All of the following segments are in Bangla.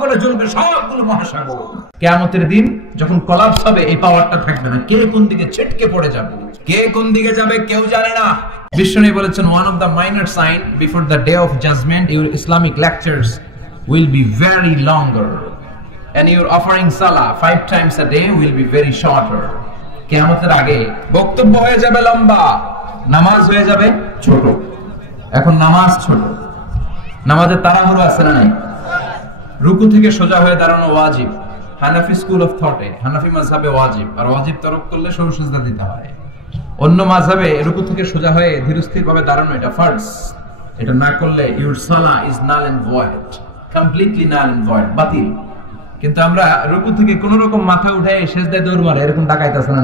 করে জ্বলবে সবগুলো মহাসাগর। কিয়ামতের দিন যখন কোলাপস হবে, এই পাওয়ারটা থাকবে না। কে কোন দিকে ছিটকে পড়ে যাবে, কে কোন দিকে যাবে কেউ জানে না। বিষ্ণু বলেছেন, one of the minor sign before the day of judgment, your Islamic lectures will be very longer and your offering salah 5 times a day will be very shorter. কিয়ামতের আগে বক্তব্য হয়ে যাবে লম্বা, নামাজ হয়ে যাবে ছোট। এখন নামাজ ছোট, নামাজের তাড়াহুড়ো আছে না নাই? রুকু থেকে সোজা হয়ে দাঁড়ানো ওয়াজিব। হানাফি স্কুল অফ থটে, হানাফি মাযহাবে ওয়াজিব, আর ওয়াজিব তরক করলে সরু সিজদা দিতে হয়। অন্য মাযহাবে রুকু থেকে সোজা হয়ে ধীরস্থির ভাবে দাঁড়ানো এটা ফরজ। এটা না করলে ইউর সালাহ is null and void, completely null and void, বাতিল। কিন্তু আমরা রুকু থেকে কোন রকম মাথা উঠায় সিজদায় দৌড় মারে, এরকম ডাকাইত আছে না?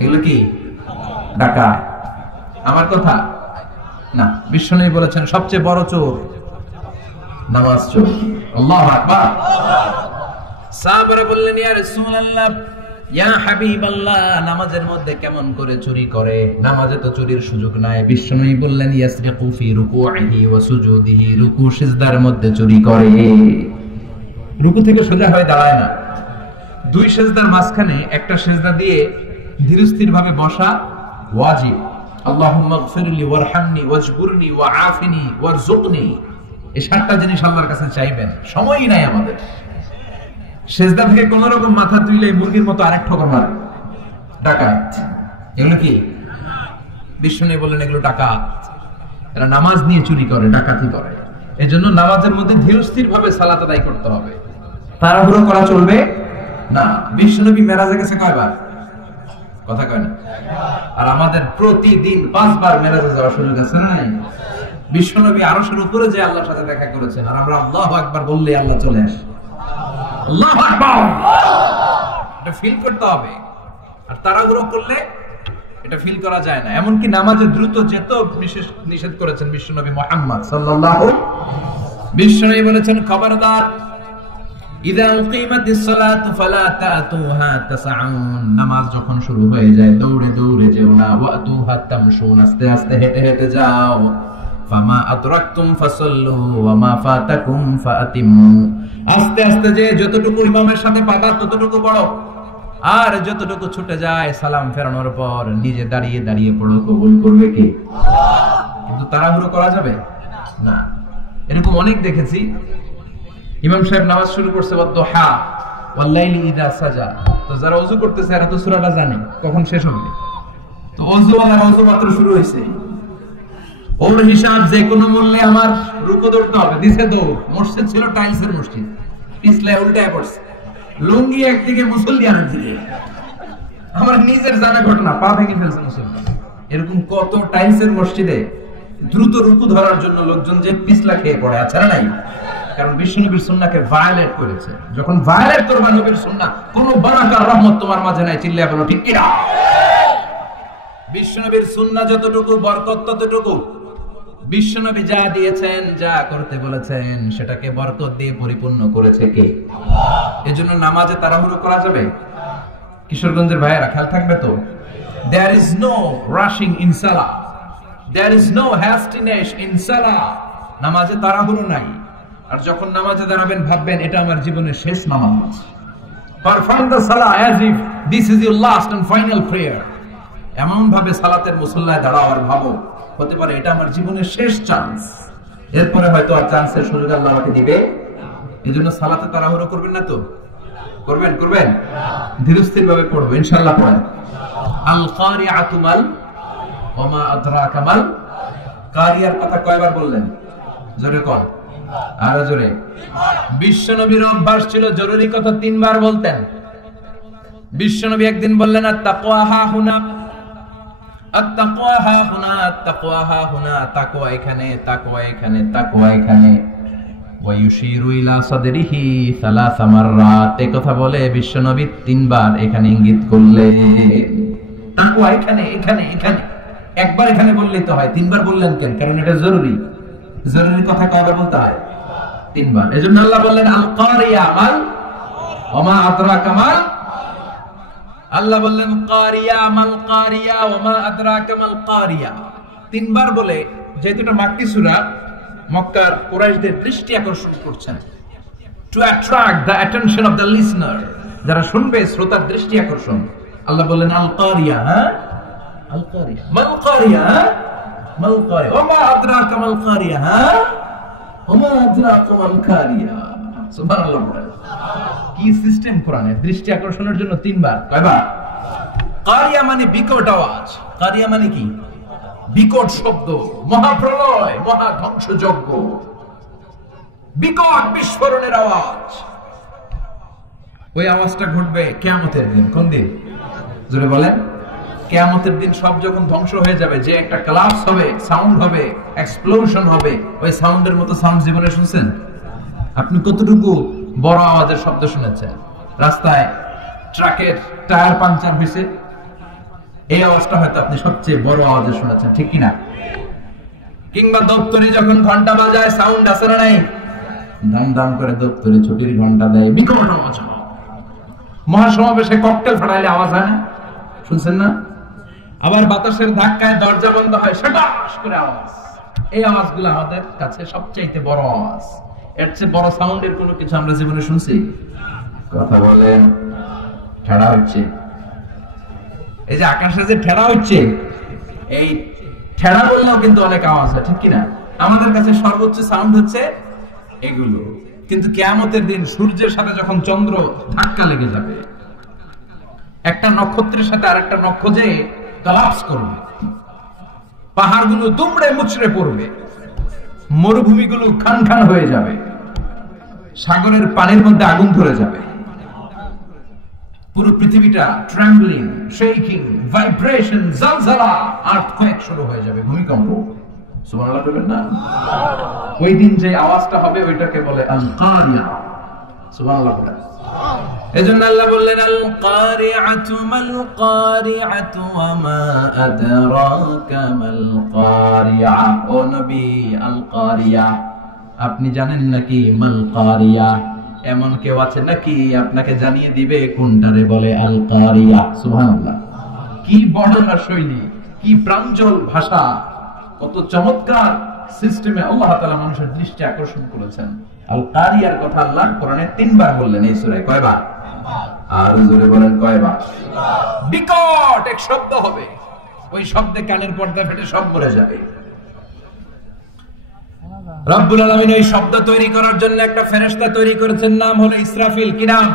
এগুলো কি ডাকাত? আমার কথা না। বিশ্বনবী বলেছেন সবচেয়ে বড় চোর নামাজ চোর। আল্লাহু আকবার। সাহাবারা বললেন, ইয়া রাসূলুল্লাহ, ইয়া হাবিবাল্লাহ, নামাজের মধ্যে কেমন করে চুরি করে? নামাজে তো চুরির সুযোগ নাই। বিশ্বনবী বললেন, ইয়াসরিকু ফি রুকুইহি ওয়া সুজুদিহি, রুকু সিজদার মধ্যে চুরি করে। রুকু থেকে সোজা হয়ে দাঁড়ায় না, দুই সিজদার মাঝখানে একটা সিজদা দিয়ে ধীরস্থির ভাবে বসা ওয়াজিব। আল্লাহুম্মা গফিরলি ওয়ারহামনি ওয়াজবুরনি ওয়াআফিনি ওয়ারযুকনি, এই 7টা জিনিস আল্লাহর কাছে চাইবেন। সময়ই নাই আমাদের। সিজদা থেকে কোন রকম মাথা তুলে মুরগির মতো আরেক ঠোকর মারে, ডাকাত। এগুলো কি? বিষ্ণু বললেন এগুলো ডাকাত। এরা নামাজ নিয়ে চুরি করে, ডাকাতি করে। এজন্য নামাজের মধ্যে ধীরস্থির ভাবে সালাত আদায় করতে হবে, তাড়াহুড়ো করা চলবে না। বিশ্বনবী মেরাজে গেছে কয়বার? কথা কয় না? আর আমাদের প্রতিদিন 5 বার মেরাজে যাওয়ার সুযোগ আছে না? বিশ্বনবী আরশের উপরে যে আল্লাহর সাথে দেখা করেছেন, আর আমরা আল্লাহু আকবার বললে আল্লাহ চলে আসে। আল্লাহু আকবার, এটা ফিল করতে হবে। আর তাড়াহুড়ো করলে এটা ফিল করা যায় না। এমনকি নামাজে দ্রুত যেত বিশেষ নিষেধ করেছেন বিশ্বনবী মুহাম্মদ সাল্লাল্লাহু। বিশ্বনবী বলেছেন, খবরদার, ইযা উকিমাতিস সালাতু ফালা তাতুহা তাসআউন, নামাজ যখন শুরু হয়ে যায় দৌড়ে দৌড়ে যেও না। ওয়াতুহা তামশুন, আস্তে আস্তে হেঁটে হেঁটে যাও। ফামা আদরাকতুম ফাসাল্লু ওয়া মা ফাতাকুম ফাআতিমু, আস্তে আস্তে যে যতটুকু ইমামের সাথে পাবা ততটুকু পড়ো, আর যতটুকু ছুটে যায় সালাম ফেরানোর পর নিজে দাঁড়িয়ে দাঁড়িয়ে পড়ো। কবুল করবে কে? কিন্তু তাড়াহুড়ো করা যাবে না। এরকম অনেক দেখেছি, ইমাম সাহেব নামাজ শুরু করছে ওয়াদুহা ওয়াল্লাইলি ইযা সাজা, তো যারা ওযু করতেছে এরা তো সূরাটা জানে কখন শেষ হবে। তো ওযু মাত্র শুরু হয়েছে, ওর হিসাব যে কোনো মূল্যে আমার রুকু ধরতে হবে। দিছে দৌড়, মসজিদ ছিল টাইলসের মসজিদ, পিছলে উল্টায় পড়ছে, লুঙ্গি একদিকে মুসল্লি আরেকদিকে। আমার নিজের জানা ঘটনা, পা ভেঙে ফেলছে মুসল্লি। এরকম কত টাইলসের মসজিদে দ্রুত রুকু ধরার জন্য লোকজন যে পিছলা খেয়ে পড়ে, আছে না নাই? কারণ বিশ্বনবীর সুন্নাহকে ভায়োলেট করেছে। যখন ভায়োলেট করবা নবীর সুন্নাহ, কোন বারাকার রহমত তোমার মাঝে নাই। চিল্লায়া বলো ঠিক কি না? বিশ্বনবীর সুন্নাহ যতটুকু, বরকত ততটুকু। বিশ্বনবী যা দিয়েছেন, যা করতে বলেছেন, সেটাকে বরকত দিয়ে পরিপূর্ণ করেছে কে? এজন্য নামাজে তাড়াহুড়ো করা যাবে? কিশোরগঞ্জের ভাইয়েরা খেয়াল থাকবে তো, there is no rushing in salah, there is no hastiness in salah, নামাজে তাড়াহুড়ো নাই। আর যখন নামাজে দাঁড়াবেন ভাববেন এটা আমার জীবনের শেষ নামাজ। Perform the salah as if this is your last and final prayer, এমন ভাবে সালাতের মুসল্লায় দাঁড়াও আর ভাবো হতে পারে এটা আমার জীবনের শেষ চান্স, এরপরে হয়তো আর চান্সের সুযোগ আল্লাহ আমাকে দিবে। এজন্য সালাতে তাড়াহুড়ো করবেন না তো? করবেন? ধীরস্থির ভাবে পড়বো ইনশাআল্লাহ। পড়েন, আল কারিআতু মাল ওয়া মা আদরাকা মাল কারিয়ার কথা কয়বার বললেন? জোরে কোন, আরো জোরে। বিশ্বনবীর অভ্যাস ছিল জরুরি কথা 3 বার বলতেন। বিশ্বনবী একদিন বললেন, আত-তাকওয়া হাহুনা, আত-তাকওয়া হাহুনা, আত-তাকওয়া হাহুনা, তাকওয়া এখানে, তাকওয়া এখানে, তাকওয়া এখানে। ওয়া ইউশিরু ইলা সাদরিহি 3 মাররাত, এই কথা বলে বিশ্বনবী 3 বার এখানে ইঙ্গিত করলেন। তাকওয়া এখানে, এখানে, এখানে। একবার এখানে বললেই তো হয়, 3 বার বললেন কেন? কারণ এটা জরুরি। জরুরি কথা কয়বার বলতে হয়? 3 বার। এজন্য আল্লাহ বললেন, আল কারিয়া মাল ওয়া মা আদরাকা মাল, আল্লাহ বললেন কারিয়া মাল কারিয়া ওয়া মা আদরাকা মাল কারিয়া। 3 বার বলে, যেহেতু এটা মাক্কি সূরা, মক্কার কুরাইশদের দৃষ্টি আকর্ষণ করছেন, to attract the attention of the listener, যারা শুনবে শ্রোতার দৃষ্টি আকর্ষণ। আল্লাহ বললেন আল কারিয়া, আল কারিয়া, মাল কারিয়া, মাল কারিয়া, ওমা আদরাকা মাল কারিয়া, ওমা আদরাকা মাল কারিয়া। সুবহানাল্লাহ। কি সিস্টেম কোরআনে, দৃষ্টি আকর্ষণের জন্য তিনবার, কয়বার? কারিয়া মানে বিকট আওয়াজ। কারিয়া মানে কি? বিকট শব্দ, মহাপ্রলয়, মহা ধ্বংসযজ্ঞ, বিকট বিস্ফোরণের আওয়াজ। ওই আওয়াজটা ঘটবে কিয়ামতের দিন। কোন দিন? জোরে বলেন। কিয়ামতের দিন সব যখন ধ্বংস হয়ে যাবে, যে একটা ক্লাপস হবে, সাউন্ড হবে, এক্সপ্লোশন হবে, ওই সাউন্ডের মতো সাউন্ড জীবনে শুনছেন? আপনি কতটুকু বড় আওয়াজের শব্দ শুনেছেন? রাস্তায় ট্রাকের টায়ার পাংচার হয়েছে, এই আওয়াজটা হয়তো আপনি সবচেয়ে বড় আওয়াজে শুনেছেন, ঠিক কিনা? কিংবা দপ্তরে যখন ঘন্টা বাজায়, সাউন্ড আছে না নাই? দাম দাম করে দপ্তরে ছুটির ঘন্টা দেয়, বিকট আওয়াজ। মহাসমাবেশে ককটেল ফাটাইলে আওয়াজ হয় না? শুনছেন না? আবার বাতাসের ধাক্কায় দরজা বন্ধ হয়, শটাস করে আওয়াজ। এই আওয়াজগুলো আমাদের কাছে সবচেয়ে বড় আওয়াজ। এর চেয়ে বড় সাউন্ডের কোনো কিছু আমরা জীবনে শুনছি? কথা বলেন। ঠেড়া হচ্ছে, এই যে আকাশে যে ঠেড়া হচ্ছে, এই ঠেড়া বললেও কিন্তু অনেক আওয়াজ হয়, ঠিক কিনা? আমাদের কাছে সর্বোচ্চ সাউন্ড হচ্ছে এগুলো। কিন্তু কিয়ামতের দিন সূর্যের সাথে যখন চন্দ্র ধাক্কা লেগে যাবে, একটা নক্ষত্রের সাথে আরেকটা নক্ষত্রে কলাপস করবে, পাহাড়গুলো দুমড়ে মুচড়ে পড়বে, মরুভূমিগুলো খান খান হয়ে যাবে, সাগরের পানির মধ্যে আগুন ধরে যাবে, পুরো পৃথিবীটা ট্রেম্বলিং, শেকিং, ভাইব্রেশন, জালজালা, আর্থকোয়েক শুরু হয়ে যাবে, ভূমিকম্প। সুবহানাল্লাহ বলবেন না? ওই দিন যে আওয়াজটা হবে ওইটাকে বলে আল কারিয়া। সুবহানাল্লাহ বলেন। এজন্য আল্লাহ বললেন আল কারিআতু মাল কারিআতু ওয়া মা আদরাকা মাল কারিআ। ও নবী, আল কারিয়া আপনি জানেন নাকি? মাল কারিয়া, এমন কেউ আছে নাকি আপনাকে জানিয়ে দিবে কোনটারে বলে আল কারিয়া? সুবহানাল্লাহ। কি বর্ণনা শৈলী, কি প্রাঞ্জল ভাষা, কত চমৎকার সিস্টেমে আল্লাহ তাআলা মানুষের দৃষ্টি আকর্ষণ করেছেন। আল কারিয়ার কথা আল্লাহ কোরআনে 3 বার বললেন এই সূরায়। কয়বার? আর জোরে বলেন কয়বার? বিকট এক শব্দ হবে, ওই শব্দে কানের পর্দা ফেটে সব মরে যাবে। রব্বুল আলামিন এই শব্দ তৈরি করার জন্য একটা ফেরেশতা তৈরি করেছেন, নাম হলো ইসরাফিল। কি নাম?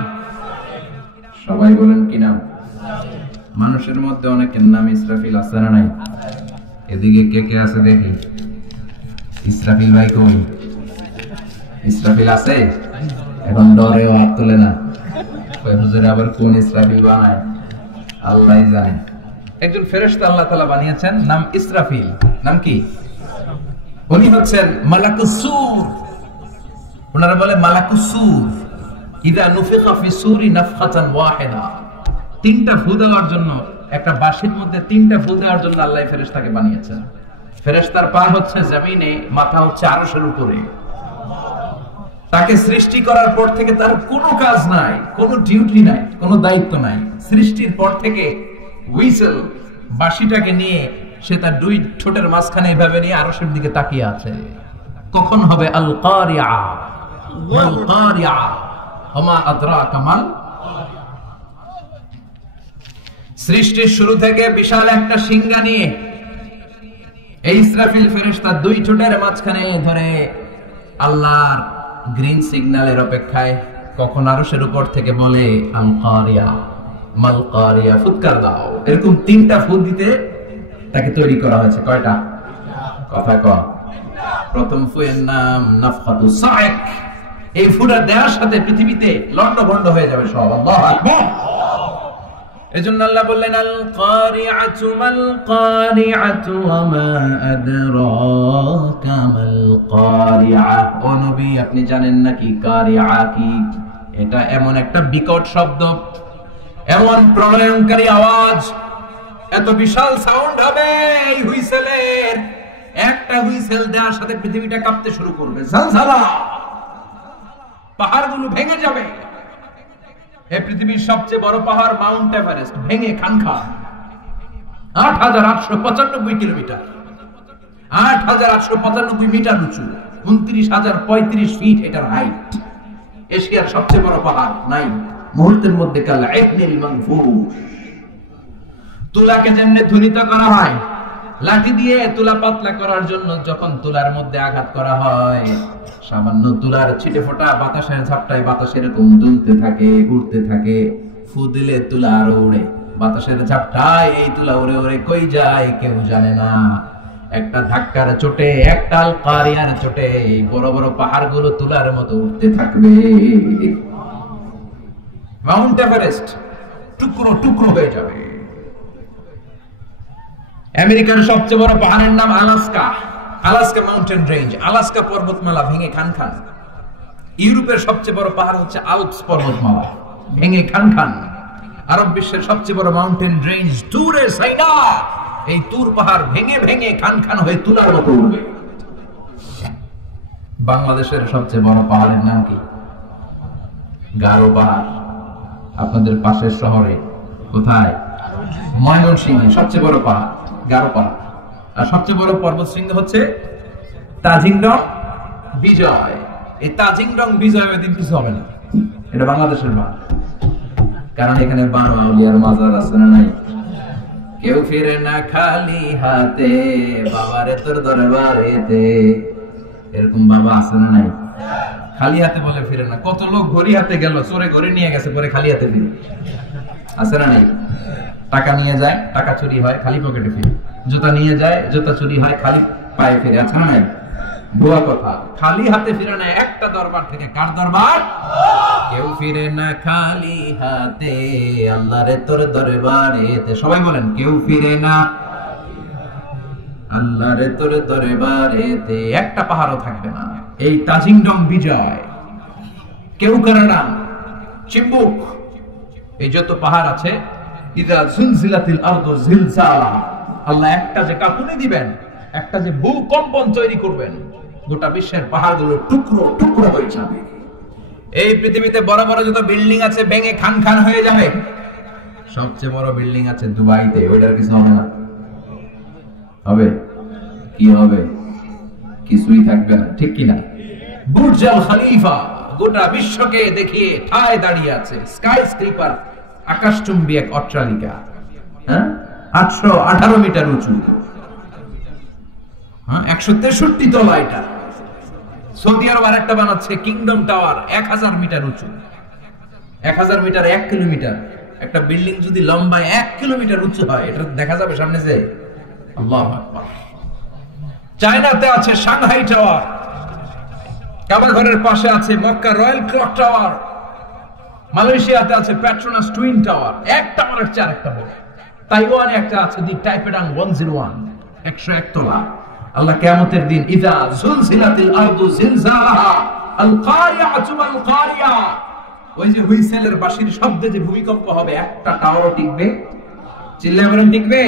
সবাই বলেন কি নাম? মানুষের মধ্যে অনেকের নাম ইসরাফিল আছে না নাই? এদিকে কে কে আছে দেখি। ইসরাফিল ভাই কোন? ইসরাফিল আছে? এখন ডরেও হাত তোলে না। ওই হুজুরে আবার কোন ইসরাফিল বানায় আল্লাহই জানে। একজন ফেরেশতা আল্লাহ তাআলা বানিয়েছেন, নাম ইসরাফিল। নাম কি? উনি হচ্ছেন মালাকুস সূর। ওনারা বলে মালাকুস সূর। ইদা নুফিখা ফি সূরি নাফখাতান ওয়াহিদা। 3টা ফু দেওয়ার জন্য, একটা বাঁশির মধ্যে 3টা ফু দেওয়ার জন্য আল্লাহ ফেরেশতাকে বানিয়েছেন। ফেরেশতার পা হচ্ছে জমিনে, মাথা হচ্ছে আরশের উপরে। তাকে সৃষ্টি করার পর থেকে তার কোনো কাজ নাই, কোনো ডিউটি নাই, কোনো দায়িত্ব নাই। সৃষ্টির পর থেকে হুইসেল, বাঁশিটাকে নিয়ে সে তার 2 ঠোঁটের মাঝখানে এভাবে নিয়ে আরশের দিকে তাকিয়ে আছে। কখন হবে আল কারিয়া? আল কারিয়া ওমা আদরাকা মাল। সৃষ্টির শুরু থেকে বিশাল একটা সিংহা নিয়ে এই ইসরাফিল ফেরেশতা 2 ঠোঁটের মাঝখানে ধরে আল্লাহর গ্রিন সিগন্যালের অপেক্ষায় কখন আরশের উপর থেকে বলে আল কারিয়া মাল কারিয়া, ফুৎকার দাও। এরকম 3টা ফুৎ দিতে তাকে তৈরি করা হয়েছে। কয়টা? কথা কম। প্রথম ফুয়ের নাম নাফখাতুস সাইক। এই ফুটা দেওয়ার সাথে পৃথিবীতে লন্ডভন্ড হয়ে যাবে সব। আল্লাহু আকবার। এজন্য আল্লাহ বললেন আল কারিআতু মাল কারিআতু ওয়া মা আদরাকা মাল কারিআ। ও নবী, আপনি জানেন নাকি কারিআ কি? এটা এমন একটা বিকট শব্দ, এমন প্রলয়ঙ্কারী আওয়াজ, এত বিশাল সাউন্ড হবে। এই হুইসেলের একটা হুইসেল দেওয়ার সাথে পৃথিবীটা কাঁপতে শুরু করবে, ঝলঝলা, পাহাড়গুলো ভেঙে যাবে। এই পৃথিবীর সবচেয়ে বড় পাহাড় মাউন্ট এভারেস্ট ভেঙে খানখান। ৮৮৯৫ কিলোমিটার, ৮৮৯৫ মিটার উঁচু, ২৯,০৩৫ ফিট এটার হাইট। এশিয়ার সবচেয়ে বড় পাহাড় নাই, মুহূর্তের মধ্যে কাল ইবনিল মানফুর। তুলাকে যেমনে ধ্বনিত করা হয়, লাঠি দিয়ে তুলা পাতলা করার জন্য যখন তুলার মধ্যে আঘাত করা হয়, সামান্য তুলার ছিটে ফোটা বাতাসের ঝাপটায় বাতাস এরকম দুলতে থাকে, উড়তে থাকে। ফু দিলে তুলা আরো উড়ে, বাতাসের ঝাপটায় এই তুলা উড়ে উড়ে কই যায় কেউ জানে না। একটা ধাক্কার চোটে, একটা আল কারিয়ার চোটে এই বড় বড় পাহাড়গুলো তুলার মতো উঠতে থাকবে। মাউন্ট এভারেস্ট টুকরো টুকরো হয়ে যাবে। আমেরিকার সবচেয়ে বড় পাহাড়ের নাম Alaska, Alaska mountain range, Alaska পর্বতমালা ভেঙে খান খান। ইউরোপের সবচেয়ে বড় পাহাড় হচ্ছে আল্পস পর্বতমালা, ভেঙে খান খান। আরব বিশ্বের সবচেয়ে বড় মাউন্টেন রেঞ্জ তুরে সাইনা, এই তুর পাহাড় ভেঙে ভেঙে খান খান হয়ে তুলার মতো উঠবে। বাংলাদেশের সবচেয়ে বড় পাহাড়ের নাম কি? গারো পাহাড়। আপনাদের পাশের শহরে কোথায়? ময়মনসিংহে সবচেয়ে বড় পাহাড় গারো পাহাড়। আর সবচেয়ে বড় পর্বতশৃঙ্গ হচ্ছে তাজিংডং বিজয়। এই তাজিংডং বিজয় ওই দিন কিছু হবে না, এটা বাংলাদেশের পাহাড়। কারণ এখানে 12 আউলিয়ার মাজার আছে না নাই? কেউ ফিরে না খালি হাতে, বাবারে তোর দরবারেতে, এরকম বাবা আছে না নাই? খালি হাতে বলে ফিরে না। কত লোক ঘড়ি হাতে গেল, চোরে ঘড়ি নিয়ে গেছে, পরে খালি হাতে ফিরে, আছে না নাই? টাকা নিয়ে যায়, টাকা চুরি হয়, খালি পকেটে ফিরে। জুতা নিয়ে যায়, জুতা চুরি হয়, খালি পায়ে ফিরে, আছে না নাই? ভুয়া কথা। খালি হাতে ফিরে না একটা দরবার থেকে। কার দরবার? কেউ ফিরে না খালি হাতে, আল্লাহরে তোর দরবারেতে। সবাই বলেন, কেউ ফিরে না আল্লাহরে তোর দরবারেতে। একটা পাহাড়ও থাকবে না। এই তাজিংডং বিজয়, কেউ করে না চিম্বুক, এই যত পাহাড় আছে, ইদা জুলজিলাতিল আরদু জিলজালাহা, আল্লাহ একটা যে কাঁপুনি দিবেন, একটা যে ভূকম্পন তৈরি করবেন, গোটা বিশ্বের পাহাড়গুলো টুকরো টুকরো হয়ে যাবে। এই পৃথিবীতে বড় বড় যত বিল্ডিং আছে ভেঙে খান খান হয়ে যাবে। সবচেয়ে বড় বিল্ডিং আছে দুবাইতে, ওইটার কিছু হবে না? হবে? কি হবে? কিছুই থাকবে না, ঠিক কিনা? বুর্জ আল খলিফা গোটা বিশ্বকে দেখিয়ে ঠায় দাঁড়িয়ে আছে। স্কাই স্ক্রিপার, আকাশচুম্বী এক অট্টালিকা, 818 মিটার উঁচু, 163 তলা। এটা সৌদি আরব আরেকটা বানাচ্ছে, কিংডম টাওয়ার, 1000 মিটার উঁচু। 1000 মিটার 1 কিলোমিটার। একটা বিল্ডিং যদি লম্বায় 1 কিলোমিটার উঁচু হয়, এটা দেখা যাবে সামনে যে? আল্লাহু আকবার। চায়নাতে আছে সাংহাই টাওয়ার, কাবা ঘরের পাশে আছে মক্কা রয়্যাল ক্লক টাওয়ার, মালয়েশিয়াতে আছে পেট্রোনাস টুইন টাওয়ার, এক টাওয়ারের চেয়ে আরেকটা বড়। তাইওয়ানে একটা আছে দি টাইপেডাং 101, 101 তলা। আল্লাহ কিয়ামতের দিন ইযা জুলজিলাতিল আরদু জিলজালাহা আল কারিয়াতু মাল কারিয়া, ওই যে হুইসেলের বাঁশির শব্দে যে ভূমিকম্প হবে, একটা টাওয়ারও টিকবে? চিল্লায়ে বলেন টিকবে?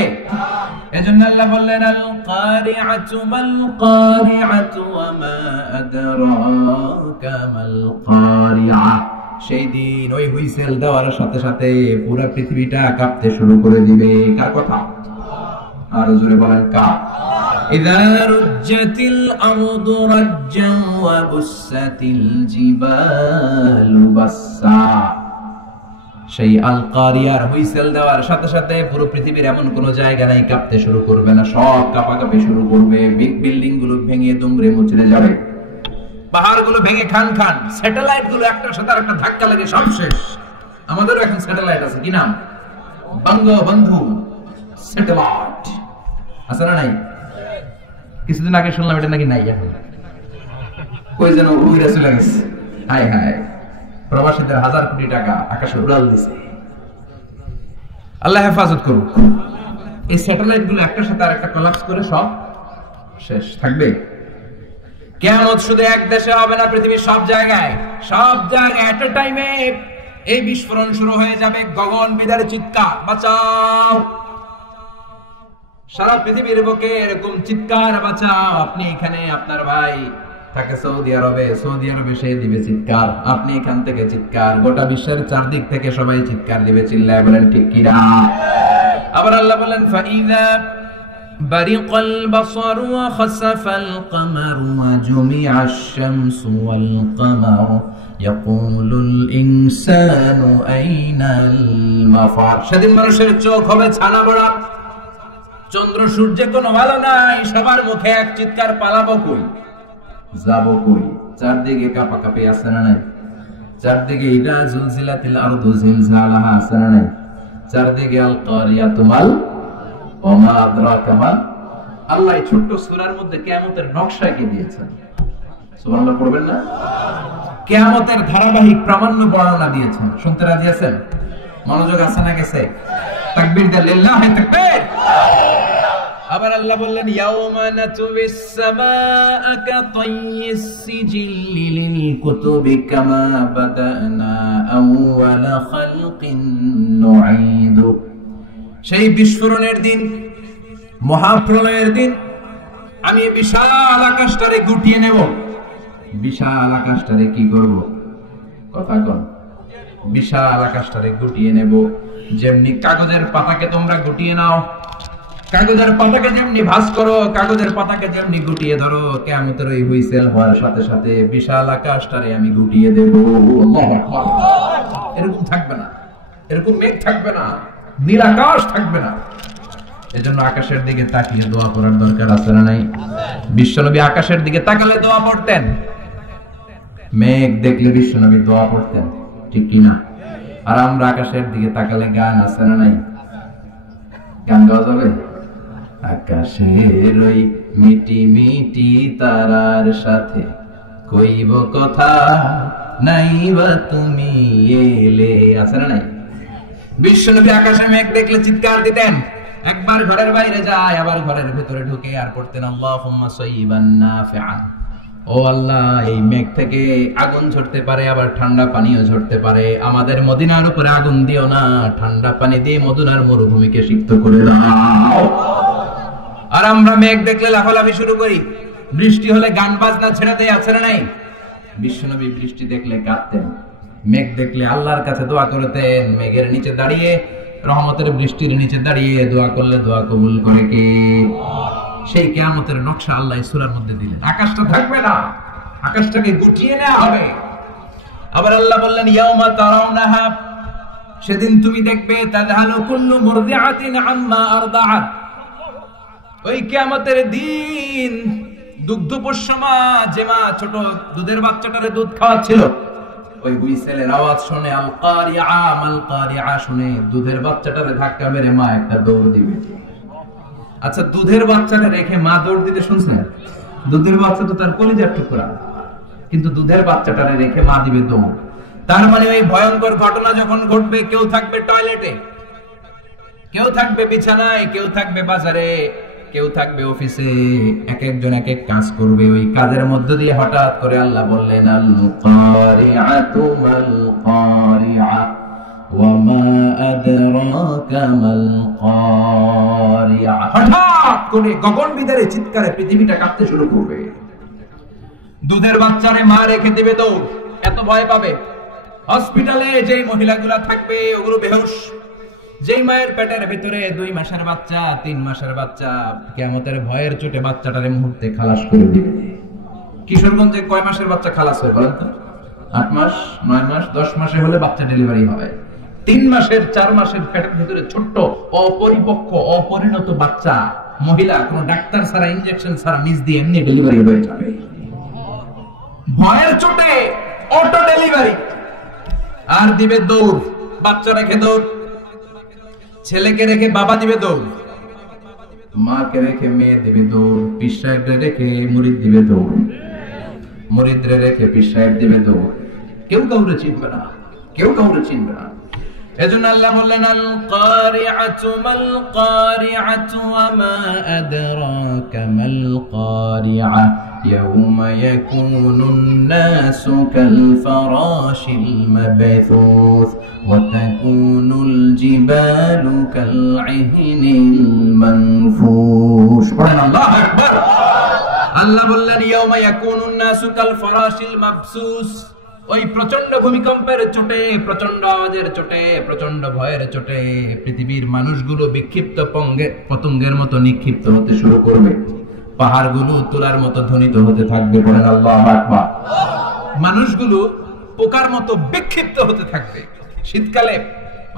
এজন্য আল্লাহ বললেন আল কারিআতু মাল কারিআতু ওয়া মা আদরাকা মাল কারিআ। সেই দিন ওই হুইসেল দেওয়ার সাথে সাথে পুরো পৃথিবীটা কাঁপতে শুরু করে দিবে। কার কথা? আর জোরে বলেন কার? ইযা রুজ্জাতিল আরদু রাজ্জান ওয়া বুসাতিল জিবালু বাসসা। সেই আল কারিয়ার হুইসেল দেওয়ার সাথে সাথে পুরো পৃথিবীর এমন কোন জায়গা নাই কাঁপতে শুরু করবে না, সব কাঁপাকাঁপি শুরু করবে। বিগ বিল্ডিং গুলো ভেঙে দুমড়ে মুচড়ে যাবে, পাহাড়গুলো ভেঙে খান খান, স্যাটেলাইট গুলো একটার সাথে আরেকটা ধাক্কা লাগে, সব শেষ। আমাদেরও এখন স্যাটেলাইট আছে, কি নাম? বঙ্গবন্ধু স্যাটেলাইট আছে না নাই? কিছুদিন আগে শুনলাম এটা নাকি নাই, এখন কই যেন উড়ে চলে গেছে। হায় হায়, প্রবাসীদের 1000 কোটি টাকা আকাশে উড়াল দিছে। আল্লাহ হেফাজত করুক। এই স্যাটেলাইট গুলো একটার সাথে আরেকটা কোলাপস করে সব শেষ থাকবে। কিয়ামত শুধু এক দেশে হবে না, পৃথিবীর সব জায়গায় এট এ টাইমে এই বিস্ফোরণ শুরু হয়ে যাবে। গগন বিদারে চিৎকার, বাঁচাও। সারা পৃথিবীর বুকে এরকম চিৎকার, বাঁচাও। আপনি এখানে, আপনার ভাই থাকে সৌদি আরবে, সৌদি আরবে সে দিবে চিৎকার, আপনি এখান থেকে চিৎকার, গোটা বিশ্বের চারদিক থেকে সবাই চিৎকার দিবে। চিল্লায় বলেন ঠিক কিনা? আবার আল্লাহ বলেন ফাইযা برق البصر وخسف القمر وجمع الشمس والقمر يقول الإنسان أين المفر সেদিন মানুষের চোখ হবে ছানা বড়া চন্দ্র সূর্যে কোনো ভালো নাই সবার মুখে এক চিৎকার পালাবো কই যাবো কই চারদিকে কাঁপাকাঁপি আছে না নাই চারদিকে ইদা জুলজিলাতিল আরদু জিলজালাহা আছে না নাই চারদিকে আল কারিয়াতু মাল ওমা আদরাকা মা আল্লাহ এই ছোট্ট সূরার মধ্যে কিয়ামতের নকশা এঁকে দিয়েছেন সুবহানাল্লাহ পড়বেন না কিয়ামতের ধারাবাহিক প্রামাণ্য বর্ণনা দিয়েছেন শুনতে রাজি আছেন মনোযোগ আছে না গেছে তাকবীর দে লিল্লাহি তাকবীর আবার আল্লাহ বললেন ইয়াউমা নাতুবিস সামাআ কাতাইয়িস সিজিল্লি লিল কুতুবি কামা বাদানা আউওয়ালা খালকিন নুঈদু সেই বিস্ফোরণের দিন মহাপ্রলয়ের দিন আমি বিশাল আকাশটারে গুটিয়ে নেব বিশাল আকাশটারে কি করব কথা কোন বিশাল আকাশটারে গুটিয়ে নেব যেমনি কাগজের পাতাকে তোমরা গুটিয়ে নাও কাগজের পাতাকে যেমনি ভাঁজ করো কাগজের পাতাকে যেমনি গুটিয়ে ধরো কিয়ামতের ওই হুইসেল হওয়ার সাথে সাথে বিশাল আকাশটারে আমি গুটিয়ে দেব আল্লাহু আকবার এরকম থাকবে না এরকম মেঘ থাকবে না নীল আকাশ থাকবে না এজন্য আকাশের দিকে তাকিয়ে দোয়া করার দরকার আছে না নাই বিশ্বনবী আকাশের দিকে তাকালে দোয়া পড়তেন মেঘ দেখলে বিশ্বনবী দোয়া পড়তেন ঠিক কি না আর আমরা আকাশের দিকে তাকালে গান আছে না নাই গান গাওয়া যাবে আকাশের ওই মিটি মিটি তারার সাথে কইব কথা নাইবা তুমি এলে আছে না নাই বিশ্বনবী আকাশে মেঘ দেখলে চিৎকার দিতেন একবার ঘরের বাইরে যায় আবার ঘরের ভিতরে ঢুকে আর পড়তেন আল্লাহুম্মা সাইয়িবান নাফিআন ও আল্লাহ এই মেঘ থেকে আগুন ঝরতে পারে আবার ঠান্ডা পানিও ঝরতে পারে আমাদের মদিনার উপরে আগুন দিও না ঠান্ডা পানি দিয়ে মদিনার মরুভূমিকে সিক্ত করে দাও আর আমরা মেঘ দেখলে লাফালাফি শুরু করি বৃষ্টি হলে গান বাজনা ছেড়ে দেয় আছে না নাই বিশ্বনবী বৃষ্টি দেখলে কাঁদতেন মেঘ দেখলে আল্লাহর কাছে দোয়া করতেন মেঘের নিচে দাঁড়িয়ে রহমতের বৃষ্টির নিচে দাঁড়িয়ে দোয়া করলে দোয়া কবুল করে কে সেই কিয়ামতের নকশা আল্লাহ সূরার মধ্যে দিলেন আকাশটা থাকবে না আকাশটাকে গুটিয়ে নেওয়া হবে আবার আল্লাহ বললেন ইয়াউমা তারাউনাহা সেদিন তুমি দেখবে তাযহালু কুল্লু মুরদিআতিন আম্মা আরদাআত ওই কিয়ামতের দিন দুগ্ধপোষ্য মা যে মা ছোট দুধের বাচ্চাটারে দুধ খাওয়াচ্ছিল ওই হুইসেলের আওয়াজ শুনে আল কারিআ শুনে দুধের বাচ্চাটারে ধাক্কা মেরে মা একটা দৌড় দিবে আচ্ছা দুধের বাচ্চাটা রেখে মা দৌড় দিতে শুনছেন দুধের বাচ্চা তো তার কলিজার টুকরা কিন্তু দুধের বাচ্চাটারে রেখে মা দিবে দৌড় তার মানে ওই ভয়ঙ্কর ঘটনা যখন ঘটবে কেউ থাকবে টয়লেটে কেউ থাকবে বিছানায় কেউ থাকবে বাজারে কেউ থাকবে অফিসে এক একজন এক এক কাজ করবে ওই কাজের মধ্যে দিয়ে হঠাৎ করে আল্লাহ বললেন আল কারিআতু মাল কারিআ ওয়া মা আদরাকা মাল কারিআ হঠাৎ করে গগনবিদারে চিৎকারে পৃথিবীটা কাঁপতে শুরু করবে দুধের বাচ্চারে মা রেখে দিবে দৌড় এত ভয় পাবে হসপিটালে যেই মহিলাগুলা থাকবে ওগুলো বেহুশ যেই মায়ের পেটের ভিতরে 2 মাসের বাচ্চা 3 মাসের বাচ্চা কিয়ামতের ভয়ের চোটে বাচ্চাটারে মুহূর্তে খালাস করে দিবে কিশোরগঞ্জে কয় মাসের বাচ্চা খালাস হয় বলেন তো 8 মাস 9 মাস 10 মাসে হলে বাচ্চা ডেলিভারি হবে 3 মাসের 4 মাসের পেটের ভিতরে ছোট্ট অপরিপক্ক অপরিণত বাচ্চা মহিলা কোনো ডাক্তার ছাড়া ইনজেকশন ছাড়া নিজ দিয়ে এমনি ডেলিভারি হয়ে যাবে ভয়ের চোটে অটো ডেলিভারি আর দিবে দৌড় বাচ্চা রেখে দৌড় ছেলেকে রেখে বাবা দিবে দৌড় মাকে রেখে মেয়ে দিবে দৌড় পীর সাহেবরে রেখে মুরিদ দিবে দৌড় মুরিদরে রেখে পীর সাহেব দিবে দৌড় কেউ কাউরে চিনবে না কেউ কাউরে চিনবে না এজন্য আল্লাহ বললেন আল কারিআতু মাল কারিআতু ওয়া মা আদরাকা মাল কারিআ يوم يكون الناس كالفراش المبثوث وتكون الجبال كالعهن المنفوش الله أكبر الله বললেন يوم يكون الناس كالفراش المبثوث ওই প্রচন্ড ভূমিকম্পের চোটে, প্রচন্ড আওয়াজের চোটে, প্রচন্ড ভয়ের চোটে পৃথিবীর মানুষগুলো বিক্ষিপ্ত পতঙ্গের মতো নিক্ষিপ্ত হতে শুরু করবে। পাহাড়গুলো তুলার মতো ধ্বনিত হতে থাকবে। বলেন আল্লাহু আকবার। মানুষগুলো পোকার মতো বিক্ষিপ্ত হতে থাকবে। শীতকালে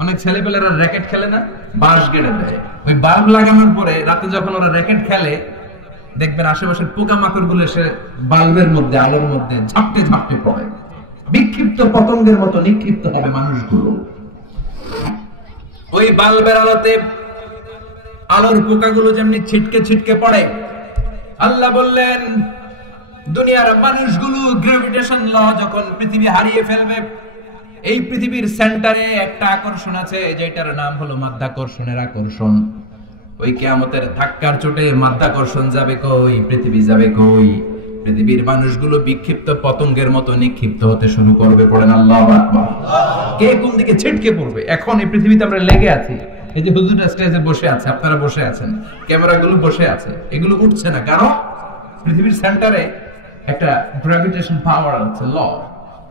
অনেক ছেলেপেলেরা র্যাকেট খেলে না, বাঁশ গেড়ে দেয়। ওই বাল্ব লাগানোর পরে রাতে যখন ওরা র্যাকেট খেলে, দেখবেন আশেপাশের পোকামাকড় গুলো এসে বাল্বের মধ্যে, আলোর মধ্যে ঝাপটে ঝাপটে পড়ে। বিক্ষিপ্ত পতঙ্গের মতো নিক্ষিপ্ত হবে মানুষগুলো। ওই বাল্বের আলোতে আলোর পোকাগুলো যেমনি ছিটকে ছিটকে পড়ে, আল্লাহ বললেন দুনিয়ার মানুষগুলো গ্র্যাভিটেশন ল যখন পৃথিবী হারিয়ে ফেলবে, এই পৃথিবীর সেন্টারে একটা আকর্ষণ আছে যেটার নাম হলো মাধ্যাকর্ষণের আকর্ষণ। ওই কিয়ামতের ধাক্কার চোটে মাধ্যাকর্ষণ যাবে কই, পৃথিবী যাবে কই? পৃথিবীর মানুষগুলো বিক্ষিপ্ত পতঙ্গের মতো নিক্ষিপ্ত হতে শুরু করবে। পড়েন আল্লাহু আকবার। কে কোন দিকে ছিটকে পড়বে? এখন এই পৃথিবীতে আমরা লেগে আছি। এই যে হুজুররা স্টেজে বসে আছে, আপনারা বসে আছেন, ক্যামেরাগুলো বসে আছে, এগুলো উঠছে না। কারণ পৃথিবীর সেন্টারে একটা গ্র্যাভিটেশন পাওয়ার আছে, ল।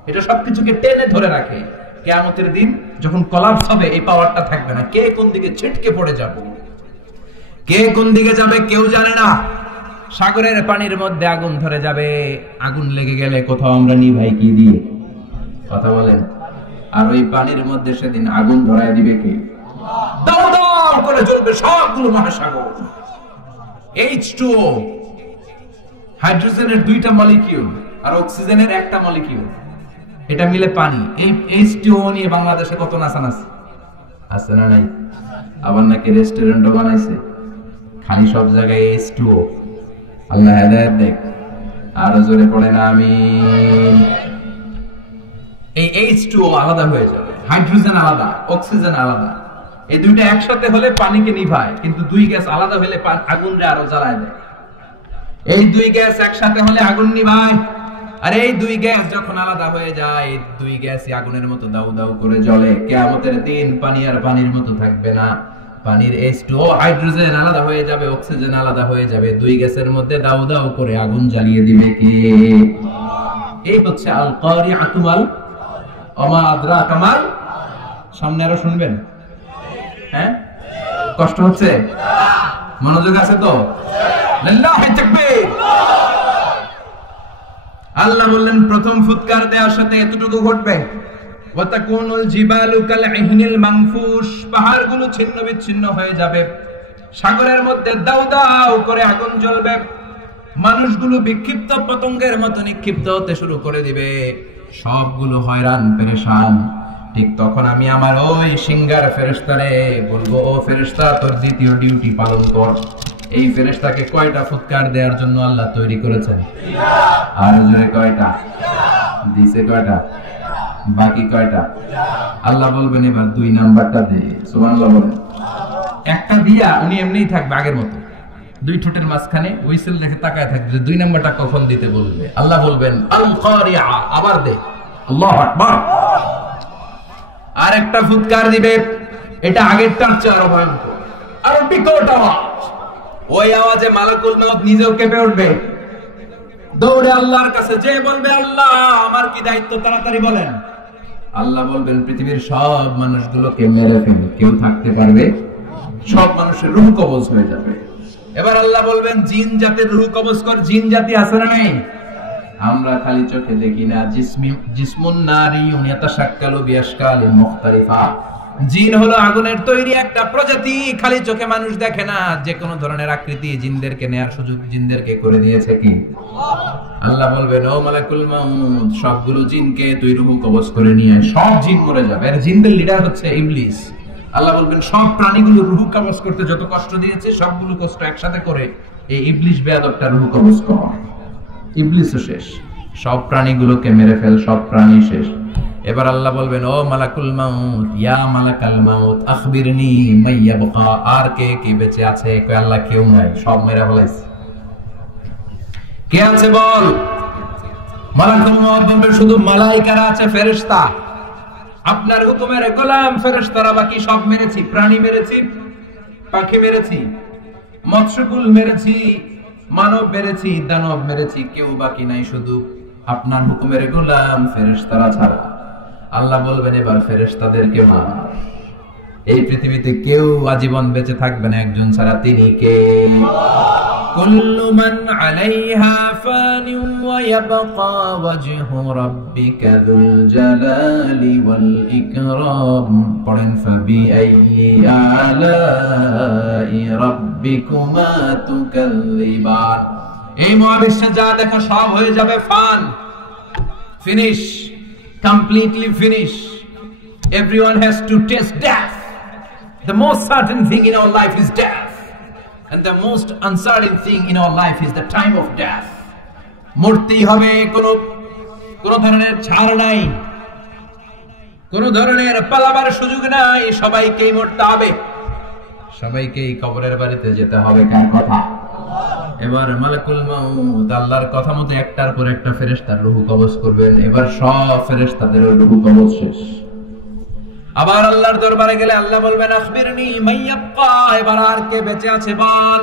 এটা সবকিছুকে টেনে ধরে রাখে। কিয়ামতের দিন যখন কোলাপস হবে, এই পাওয়ারটা থাকবে না। কে কোন দিকে ছিটকে পড়ে যাব, কে কোন দিকে যাবে কেউ জানে না। সাগরের পানির মধ্যে আগুন ধরে যাবে। আগুন লেগে গেলে কোথাও আমরা নিভাই কি দিয়ে? কথা বলেন। আর ওই পানির মধ্যে সেদিন আগুন ধরায় দিবে কে? দাও দাও করে জ্বলবে সবগুলো মহাসাগর। H2O, হাইড্রোজেনের 2টা মলিকিউল আর অক্সিজেনের একটা মলিকিউল, এটা মিলে পানি। এই H2O নিয়ে বাংলাদেশে কত নাচানাচি আছে না নাই? আবার নাকি রেস্টুরেন্টও বানাইছে, খালি সব জায়গায় H2O। আল্লাহ হেদায়েত দেখ। আরো জোরে পড়ে না আমিন। এই H2O আলাদা হয়ে যাবে, হাইড্রোজেন আলাদা, অক্সিজেন আলাদা। এই দুইটা একসাথে হলে পানিকে নিভায়, কিন্তু দুই গ্যাস আলাদা হলে আগুনরে আরো জ্বালায় দেয়। এই দুই গ্যাস একসাথে হলে আগুন নিভায়, আর এই দুই গ্যাস যখন আলাদা হয়ে যায়, দুই গ্যাসই আগুনের মতো দাউ দাউ করে জ্বলে। কিয়ামতের দিন পানি আর পানির মতো থাকবে না। পানির H2O, হাইড্রোজেন আলাদা হয়ে যাবে, অক্সিজেন আলাদা হয়ে যাবে। দুই গ্যাসের মধ্যে দাউ দাউ করে আগুন জ্বালিয়ে দিবে কে? এই হচ্ছে আল কারিআতু মাল ওমা আদরাকা মাল। সামনে আরো শুনবেন? হ্যাঁ, কষ্ট হচ্ছে? মনোযোগ আছে তো? লিল্লাহি তাকবীর। আল্লাহ বললেন প্রথম ফুৎকার দেওয়ার সাথে এতটুকু ঘটবে, ওয়াতাকুনুল জিবালু কালইহনিল মানফুশ, পাহাড়গুলো ছিন্ন বিচ্ছিন্ন হয়ে যাবে। সাগরের মধ্যে দাউ দাউ করে আগুন জ্বলবে। মানুষগুলো বিক্ষিপ্ত পতঙ্গের মতো নিক্ষিপ্ত হতে শুরু করে দিবে। সবগুলো হয়রান পেরেশান। ঠিক তখন আমি আমার ওই সিঙ্গার ফেরেশতারে বলবো, ও ফেরেশতা, তোর দ্বিতীয় ডিউটি পালন কর। এই ফেরেশতাকে কয়টা ফুৎকার দেওয়ার জন্য আল্লাহ তৈরি করেছেন? আর জোরে কয়টা দিছে? কয়টা? বাকি কয়টা? আল্লাহ বলবেন এবার 2 নাম্বারটা দে। সুবহানাল্লাহ বলেন। একটা দিয়া উনি এমনিই থাকবে আগের মতো, 2 ঠোঁটের মাঝখানে হুইসেল রেখে তাকায় থাকবে যে 2 নাম্বারটা কখন দিতে বলবে। আল্লাহ বলবেন আল কারিআ, আবার দে। আল্লাহু আকবার। আর একটা ফুৎকার দিবে, এটা আগেরটার চেয়ে আরো ভয়ঙ্কর, আরো বিকট আওয়াজ। ওই আওয়াজে মালাকুল মউত নিজেও কেঁপে উঠবে, দৌড়ে আল্লাহর কাছে যে বলবে, আল্লাহ আমার কি দায়িত্ব, তাড়াতাড়ি বলেন। আল্লাহ বলবেন পৃথিবীর সব মানুষগুলোকে মেরে ফেলে, কেউ থাকতে পারবে? সব মানুষের রূহ কবজ হয়ে যাবে। এবার আল্লাহ বলবেন জিন জাতির রূহ কবজ কর। জিন জাতি আছে না নাই? আমরা খালি চোখে দেখি না। জিসমুন নারিয়ুন ইয়াতাশাক্কালু বিআশকালিন মুখতালিফা। জিন হলো আগুনের তৈরি একটা প্রজাতি, খালি চোখে মানুষ দেখে না। যে কোনো ধরনের আকৃতি জিনদেরকে নেয়ার সুযোগ জিনদেরকে করে দিয়েছে কি? আল্লাহ বলবেন ও মালাকুল মউত, সবগুলো জিনকে তুই রূহ কবজ করে নিয়ে। সব জিন মরে যাবে। আর জিনদের লিডার হচ্ছে ইবলিস। আল্লাহ বলবেন সব প্রাণীগুলো রূহ কবজ করতে যত কষ্ট দিয়েছে, সবগুলো কষ্ট একসাথে করে এই ইবলিস বেয়াদবটা রূহ কবজ কর। ইবলিসও শেষ, সব প্রাণীগুলোকে মেরে ফেল, সব প্রাণী শেষ। এবার আল্লাহ বলবেন ও মালাকুল মাউত, ইয়া মালাকাল মাউত আখবিরনি মাইয়াবকা, আর কে কে বেঁচে আছে? কই আল্লাহ কেউ নাই, সব মেরে ফেলাইছে। কে আছে বল? মালাকুল মাউত বলবে শুধু মালাইকারা আছে, ফেরেশতা। আপনার হুকুমের গোলাম ফেরেশতারা বাকি সব মেরেছি। প্রাণী মেরেছি, পাখি মেরেছি, মৎস্যকুল মেরেছি, মানব মেরেছি, দানব মেরেছি, কেউ বাকি নাই। শুধু আপনার হুকুমের গোলাম ফেরেশতারা ছাড়া। আল্লাহ বলবেন এবার ফেরেশতাদেরকে মার। এই পৃথিবীতে কেউ আজীবন বেঁচে থাকবে না একজন ছাড়া, তিনি কে? কুল্লু মান আলাইহা ফানি ওয়া ইয়াবকা ওয়াজহু রাব্বিকা যুল জালালি ওয়াল ইকরাম। পড়েন ফাবিআইয়ি আলাই রাব্বিকুমা তুকাল্লিবান। এই মহাবিশ্বে যা দেখো সব হয়ে যাবে fun, finish, completely finish. Everyone has to taste death. The most certain thing in our life is death, and the most uncertain thing in our life is the time of death. মূর্তি হবে, কোন ধরনের ছাড় নাই, কোন ধরনের পালাবার সুযোগ নাই, সবাইকেই মরতে হবে, সবাইকেই কবরের বাড়িতে যেতে হবে। কার কথা? এবার মালাকুল মাউত আল্লাহর কথা মতো একটার পর একটা ফেরেশতার রূহ কবজ করবেন। এবার সব ফেরেশতাদের রূহ কবজ শেষ। আবার আল্লাহর দরবারে গেলে আল্লাহ বলবেন আখবিরনি মাইয়াবকা, এবার আর কে বেঁচে আছে বল।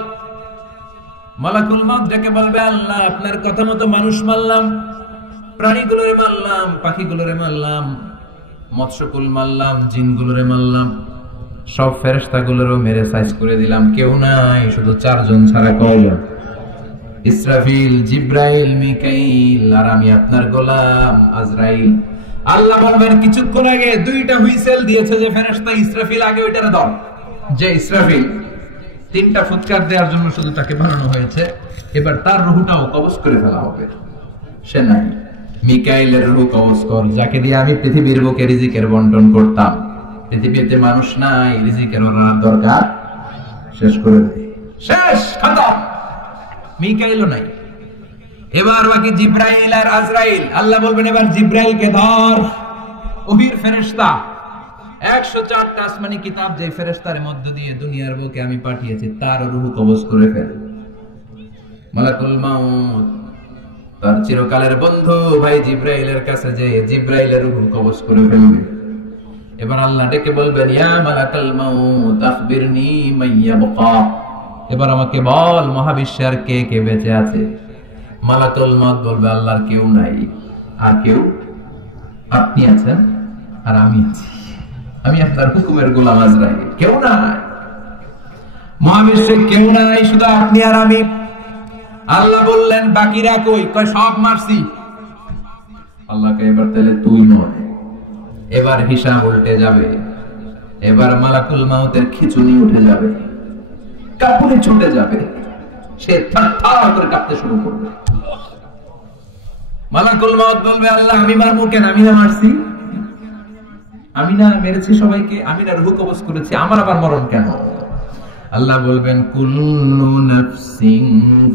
মালাকুল মাউত ডেকে বলবে আল্লাহ আপনার কথা মতো মানুষ মারলাম, প্রাণীগুলোরে মারলাম, পাখিগুলোরে মারলাম, মৎস্যকুল মারলাম, জিনগুলোরে মারলাম, সব ফেরেশতাগুলোরও মেরে সাইজ করে দিলাম, কেউ নাই, শুধু চারজন ছাড়া। কয়জন? ইসরাফিল, জিব্রাইল, মিকাইল, আর আমি আপনার গোলাম আজরাইল। আল্লাহ বলবেন কিছুক্ষণ আগে দুইটা হুইসেল দিয়েছে যে ফেরেশতা ইসরাফিল, আগে ওইটারে দাও। যে ইসরাফিল তিনটা ফুৎকার দেওয়ার জন্য শুধু তাকে বানানো হয়েছে, এবার তার রূহটাও কবজ করে ফেলা হবে। সে নাই। মিকাইলের রূহ কবজ কর, যাকে দিয়ে আমি পৃথিবীর বুকে রিজিকের বন্টন করতাম। পৃথিবীতে মানুষ নাই, রিজিকের দরকার, শেষ করে দে, শেষ, খতম। মিকাইলও নাই। এবার বাকি জিব্রাইল আর আজরাইল। আল্লাহ বলবেন এবার জিব্রাইলকে ধর, ওহীর ফেরেশতা। 104টা আসমানি কিতাব যে ফেরেশতার মধ্য দিয়ে দুনিয়ার বুকে আমি পাঠিয়েছি তার রূহ কবজ করে ফেল। মালাকুল মাউত তার চিরকালের বন্ধু ভাই জিব্রাইলের কাছে যে জিব্রাইলের রূহ কবজ করে ফেলবে। এবার আল্লাহ ডেকে বলবেন ইয়া মালাকাল মাউত আখবিরনি মাইয়াবকা, এবার আমাকে বল মহাবিশ্বে আর কে কে বেঁচে আছে। মালাকুল মাউত বলবে আল্লাহর কেউ নাই। আর কেউ? আপনি আছেন আর আমি আছি, আমি আপনার হুকুমের গোলাম আজরাইল। কেউ নাই, মহাবিশ্বে কেউ নাই, শুধু আপনি আর আমি। আল্লাহ বললেন বাকিরা কই? কয় সব মারছি। আল্লাহকে এবার তাহলে তুই নয়। এবার হিসাব উল্টে যাবে। এবার মালাকুল মাউতের খিচুনি উঠে যাবে, কাঁপুনি ছুটে যাবে, সে থারথার করে কাঁপতে শুরু করবে। মালাকুল মাউত বলবে আল্লাহ আমি মারবো কেন? আমি না মারছি, আমি না মেরেছি সবাইকে, আমি না রূহ কবজ করেছি, আমার আবার মরণ কেন? আল্লাহ বলবেন কুল্লু নাফসিন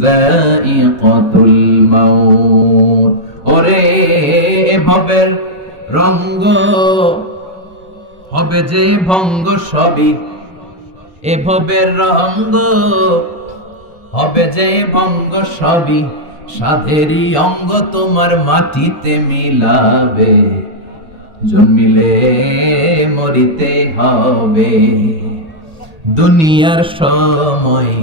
যায়িকাতুল মাউত। ওরে ভবের রঙ্গ হবে যে ভঙ্গ সবই, এ ভবের রঙ্গ হবে যে ভঙ্গ সবই, সাধেরই অঙ্গ তোমার মাটিতে মিলাবে, জন্মিলে মরিতে হবে। দুনিয়ার সময়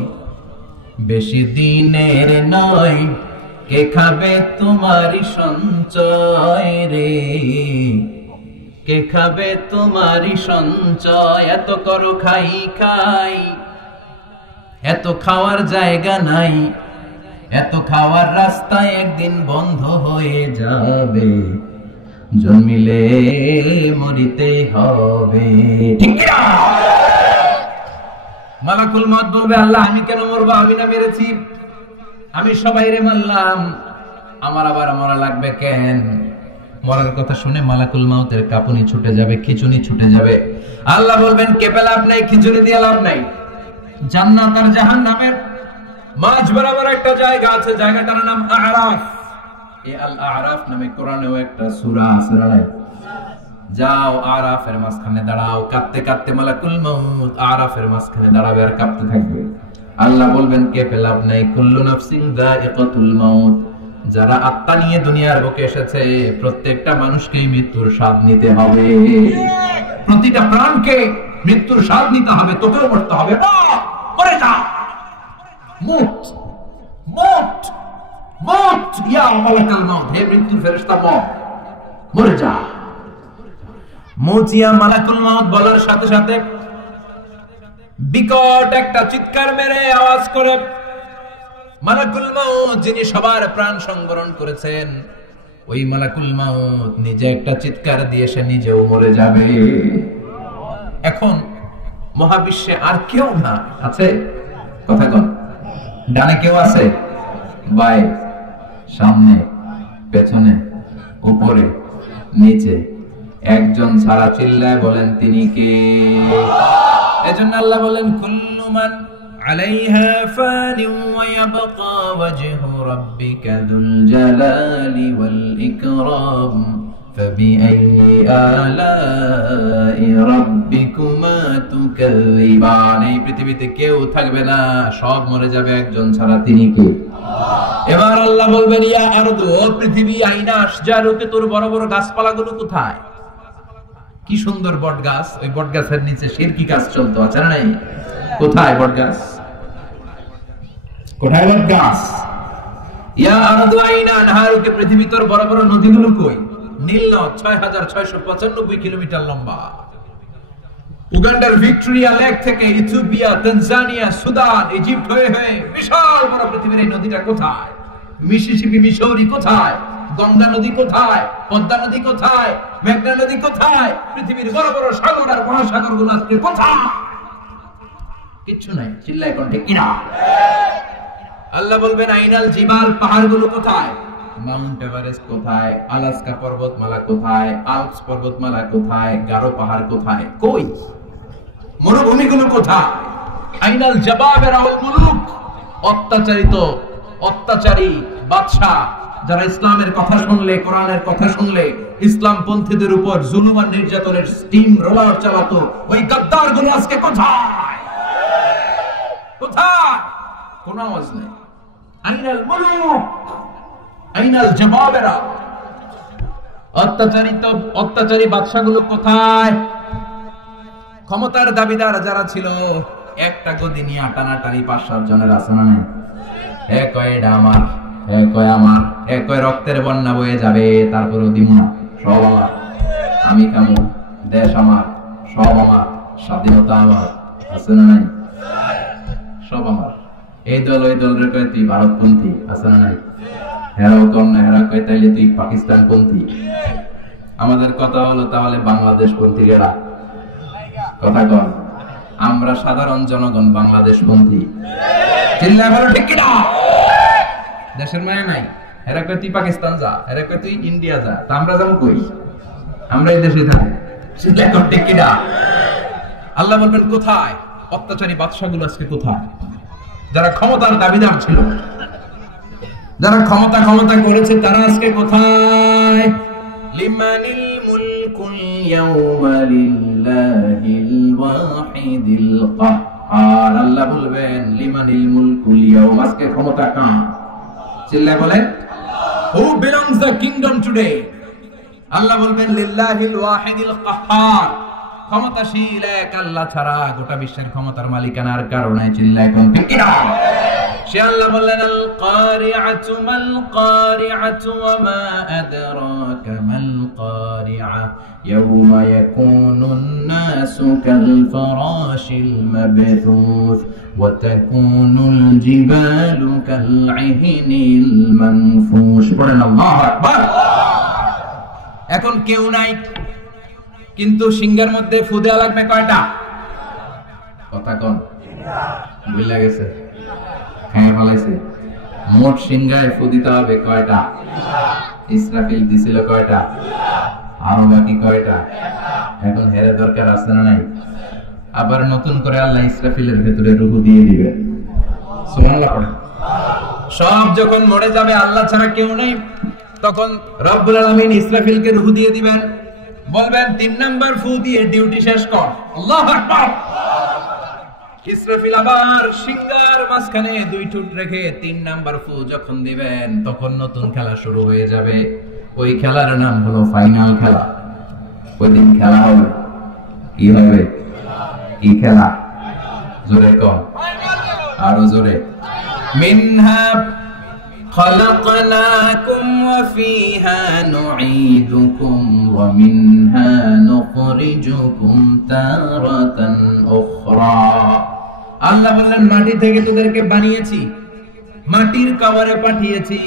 বেশি দিনের নয়, কে খাবে তোমারই সঞ্চয় রে, কে খাবে তোমারই সঞ্চয়। এত করো খাই খাই, এত খাওয়ার জায়গা নাই, এত খাওয়ার রাস্তা একদিন বন্ধ হয়ে যাবে, জন্মিলে মরিতে হবে। ঠিক না? মালাকুল মাউত বলবে আল্লাহ আমি কেন মরবো? আমি না মেরেছি, আমি সবাইরে মারলাম, আমার আবার মরা লাগবে কেন? মরার কথা শুনে মালাকুল মাউতের কাঁপুনি ছুটে যাবে, খিচুনি ছুটে যাবে। আল্লাহ বলবেন কেঁপে লাভ নাই, খিচুনি দিয়ে লাভ নাই। জান্নাত আর জাহান্নামের মাঝ বরাবর একটা জায়গা আছে, জায়গাটার নাম আরাফ। এই আল আরাফ নামে কোরআনেও একটা সূরা আছে। যাও আরাফের মাঝখানে দাঁড়াও, কাঁদতে কাঁদতে মালাকুল মাউত আরাফের মাঝখানে দাঁড়াবে আর কাঁদতে থাকবে। আল্লাহ বলবেন কেঁপে লাভ নাই, কুল্লু নাফসিন যায়িকাতুল মাউত। যারা আত্মা নিয়ে দুনিয়ার বুকে এসেছে প্রত্যেকটা মানুষকেই মৃত্যুর স্বাদ নিতে হবে, প্রতিটা প্রাণকে মৃত্যুর স্বাদ নিতে হবে। তোকেও মরতে হবে, মরে যা, মুট মুট। মত ইয়া মালাকাল মউত, হে মৃত্যুর ফেরেশতা মত, মরে যা। মউত ইয়া মালাকুল মউত বলার সাথে সাথে বিকট একটা চিৎকার মেরে আওয়াজ করে মালাকুল মউত যিনি সবার প্রাণ সংবরণ করেছেন, ওই মালাকুল মউত নিজে একটা চিৎকার দিয়ে সে নিজেও মরে যাবে। এখন মহাবিশ্বে আর কেউ না আছে, কথা কন, ডানে কেউ আছে, বাই, সামনে, পেছনে, উপরে, নিচে, একজন ছাড়া চিল্লায় বলেন তিনি কে? এজন্য আল্লাহ বলেন কুল্লু মান আলাইহা ফানি ওয়া ইয়াবকা ওয়াজহু রাব্বিকা যুল জালালি ওয়াল ইকরাম ফাবিআইয়ি আলাই রাব্বিকুমা তুকাযিবান। এই পৃথিবীতে কেউ থাকবে না, সব মরে যাবে, একজন ছাড়া তিনি কে? এবার আল্লাহ বলবেন ইয়া আরদু, ও পৃথিবী, আইনা আশজারুকে, তোর বড় বড় গাছপালাগুলো কোথায়? কি সুন্দর বট গাছ, ওই বট গাছের নিচে শিরকি কাজ চলতো, আছে না নাই? কোথায় বট গাছ? কোথায় বট গাছ? ইয়া আরদু আইনা আনহারুকে, পৃথিবী তোর বড় বড় নদীগুলো কই? নীল নদ 6695 কিলোমিটার লম্বা। উগান্ডার ভিক্টোরিয়া লেক থেকে ইথিওপিয়া, তানজানিয়া, সুদান, ইজিপ্ট হয়ে হয়ে বিশাল বড় পৃথিবীর এই নদীটা কোথায়? মিসিসিপি, মিসৌরি কোথায়? গঙ্গা নদী কোথায়? পদ্মা নদী কোথায়? মেঘনা নদী কোথায়? পৃথিবীর বড় বড় সাগর আর মহাসাগর গুলো আজকে কোথায়? কিচ্ছু নাই, চিল্লাই কোন ঠিক কিনা? আল্লাহ বলবেন আইনাল জিবাল, পাহাড়গুলো কোথায়? মাউন্ট এভারেস্ট কোথায়? আলাস্কা পর্বতমালা কোথায়? আল্পস পর্বতমালা কোথায়? গারো পাহাড় কোথায়? কই? মরুভূমিগুলো কোথায়? আইনাল জাবাবের আল মুলুক, অত্যাচারী বাদশা যারা ইসলামের কথা শুনলে, কোরআনের কথা শুনলে ইসলাম পন্থীদের উপর জুলুম আর নির্যাতনের স্টিম রোলার চালাতো, ওই গাদ্দারগুলো আজকে কোথায়? কোথায়? কোন আওয়াজ নেই। আইনাল মুলুক, আইনাল জাবাবেরা, অত্যাচারী বাদশাগুলো কোথায়? ক্ষমতার দাবিদার যারা ছিল, একটা গদি নিয়ে টানাটানি 5-7 জনের আছে না? এক এটা আমার, এক আমার, এক রক্তের বন্যা বয়ে যাবে, তারপরে দিব না, সব আমার, আমি কেমন, দেশ আমার, সব আমার, স্বাধীনতা আমার, আছে না নাই? সব আমার। এই দল ওই দল রে কয় তুই ভারতপন্থী, আছে না নাই? হেরাও কম না, হেরা কয় তাইলে তুই পাকিস্তান পন্থী। আমাদের কথা হলো তাহলে বাংলাদেশ পন্থী এরা, কথা কর, আমরা সাধারণ জনগণ বাংলাদেশ পন্থী। চিল্লায় বলো ঠিক কিনা? দেশের মানে নাই, এরা কয় তুই পাকিস্তান যা, এরা কয় তুই ইন্ডিয়া যা, তা আমরা যাবো কই? আমরা এই দেশে থাকি, চিল্লায় বলো ঠিক কিনা? আল্লাহ বলবেন কোথায়? অত্যাচারী বাদশাগুলো আজকে কোথায়? যারা ক্ষমতার দাবিদার ছিল, যারা ক্ষমতা করেছে, তারা আজকে কোথায়? লিমানিল মুলকুল ইয়াওমা লিল্লাহিল ওয়াহিদিল কাহ্হার। আল্লাহ বলবেন লিমানিল মুলকুল ইয়াওম, আজকে ক্ষমতা কার? চিল্লায় বলেন who belongs the kingdom today? আল্লাহ বলবেন লিল্লাহিল ওয়াহিদিল কাহ্হার, ক্ষমতাশীল এক আল্লাহ ছাড়া গোটা বিশ্বের ক্ষমতার মালিকানার কারণে। চিল্লায় কোন ঠিক কিনা? সে আল্লাহ বললেন আল কারিআতু মাল কারিআতু ওয়া মা আদরাকা মাল কারিআ ইয়াওমা ইয়াকুনুন নাসু কাল ফারাশিল মাবথুস ওয়া তাকুনুল জিবালু কাল ইহনিল মানফুশ। পড়েন আল্লাহু আকবার। এখন কেউ নাই, কিন্তু সিংহের মধ্যে ফু দেওয়া লাগবে কয়টা? কথা কন, বুঝলা গেছে? হ্যাঁ বলাইছে। মোট সিংহায় ফু দিতে হবে কয়টা? ইসরাফিল দিছিল কয়টা? আরো বাকি কয়টা? এখন হেরে দরকার আছে না নাই? আবার নতুন করে আল্লাহ ইসরাফিলের ভেতরে রূহ দিয়ে দিবে। সুবহানাল্লাহ। সব যখন মরে যাবে, আল্লাহ ছাড়া কেউ নেই, তখন রব্বুল আলামিন ইসরাফিলকে রূহ দিয়ে দিবেন, বলবেন 3 নাম্বার ফু দিয়ে ডিউটি শেষ কর। আল্লাহু আকবার। ইসরাফিল আবার সিংহার মাঝখানে 2 ঠোঁট রেখে 3 নাম্বার ফু যখন দিবেন, তখন নতুন খেলা শুরু হয়ে যাবে। ওই খেলার নাম হলো ফাইনাল খেলা। ওই দিন খেলা হবে। কি হবে? কি খেলা? জোরে কর, আরো জোরে। মিনহা خلقناكم وفيها نعيدكم ومنها نخرجكم تارة أخرى আল্লাহ বললেন মাটি থেকে তোদেরকে বানিয়েছি, মাটির কবরে পাঠিয়েছি,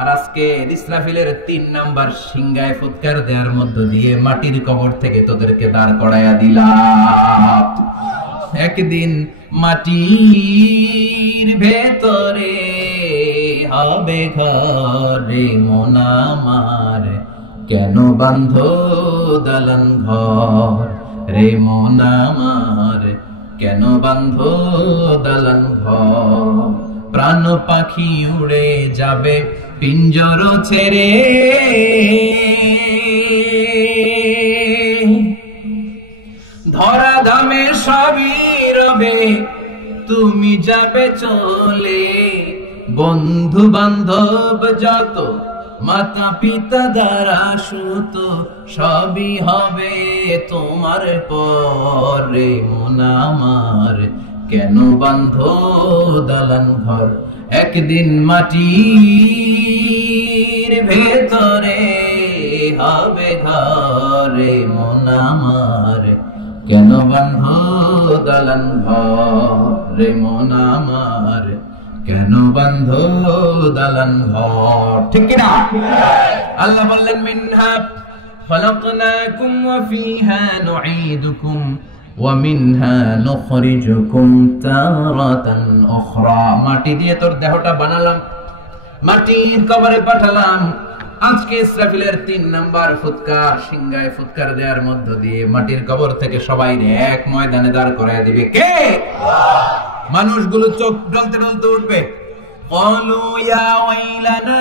আর আজকে ইসরাফিলের 3 নাম্বার সিংহায় ফুৎকার দেওয়ার মধ্য দিয়ে মাটির কবর থেকে তোদেরকে দাঁড় করাইয়া দিলাম। একদিন মাটির ভেতরে হবে ঘরে মন আমার, কেন বাঁধো দালান ঘর রে মন আমার, কেন বাঁধো দালান ঘর। প্রাণ পাখি উড়ে যাবে পিঞ্জর ছেড়ে, ধরা ধামে সবই রবে তুমি যাবে চলে। বন্ধু বান্ধব যত মাতা পিতা দ্বারা সুত সবই হবে তোমার পরে মন আমার, কেন বাঁধো দালান ঘর। একদিন মাটির ভেতরে হবে ঘরে মন আমার, কেন বাঁধো দালান ঘরে মন আমার, কেন বাঁধো দালান ঘর। ঠিক কিনা? আল্লাহ বললেন মিনহা খলাকনাকুম ওয়া ফিহা নুঈদুকুম ওয়া মিনহা নুখরিজুকুম তারাতান উখরা। মাটি দিয়ে তোর দেহটা বানালাম, মাটির কবরে পাঠালাম। আজকে ইসরাফিলের 3 নাম্বার ফুৎকার, সিংহায় ফুৎকার দেওয়ার মধ্য দিয়ে মাটির কবর থেকে সবাই এক ময়দানে দাঁড় করায় দিবে কে? মানুষগুলো চোখ ডলতে ডলতে উঠবে। ক্বালু ইয়া ওয়াইলানা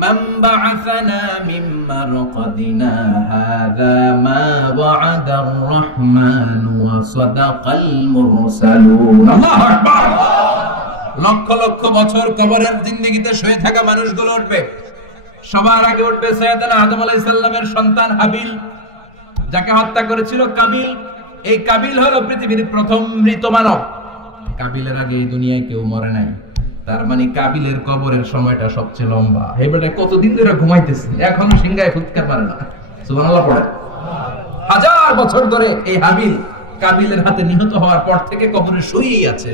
মান বা'আসানা মিন মারকাদিনা হাযা মা ওয়া'আদার রাহমান ওয়া সাদাকাল মুরসালুন। আল্লাহু আকবার। লক্ষ লক্ষ বছর কবরের জিন্দেগিতে শুয়ে থাকা মানুষগুলো উঠবে। সবার আগে উঠবে সাইয়েদনা আদম আলাইহিস সালামের সন্তান হাবিল, যাকে হত্যা করেছিল কাবিল। এই কাবিল হলো পৃথিবীর প্রথম মৃত মানব। কাবিলের আগে এই দুনিয়ায় কেউ মরে নাই, তার মানে কাবিলের কবরের সময়টা সবচেয়ে লম্বা। এই বেটা কতদিন ধরে ঘুমাইতেছে, এখনো সিংহায় ফুৎকার পারে না। সুবহানাল্লাহ পড়ে। 1000 বছর ধরে এই হাবিল কাবিলের হাতে নিহত হওয়ার পর থেকে কবরে শুয়েই আছে,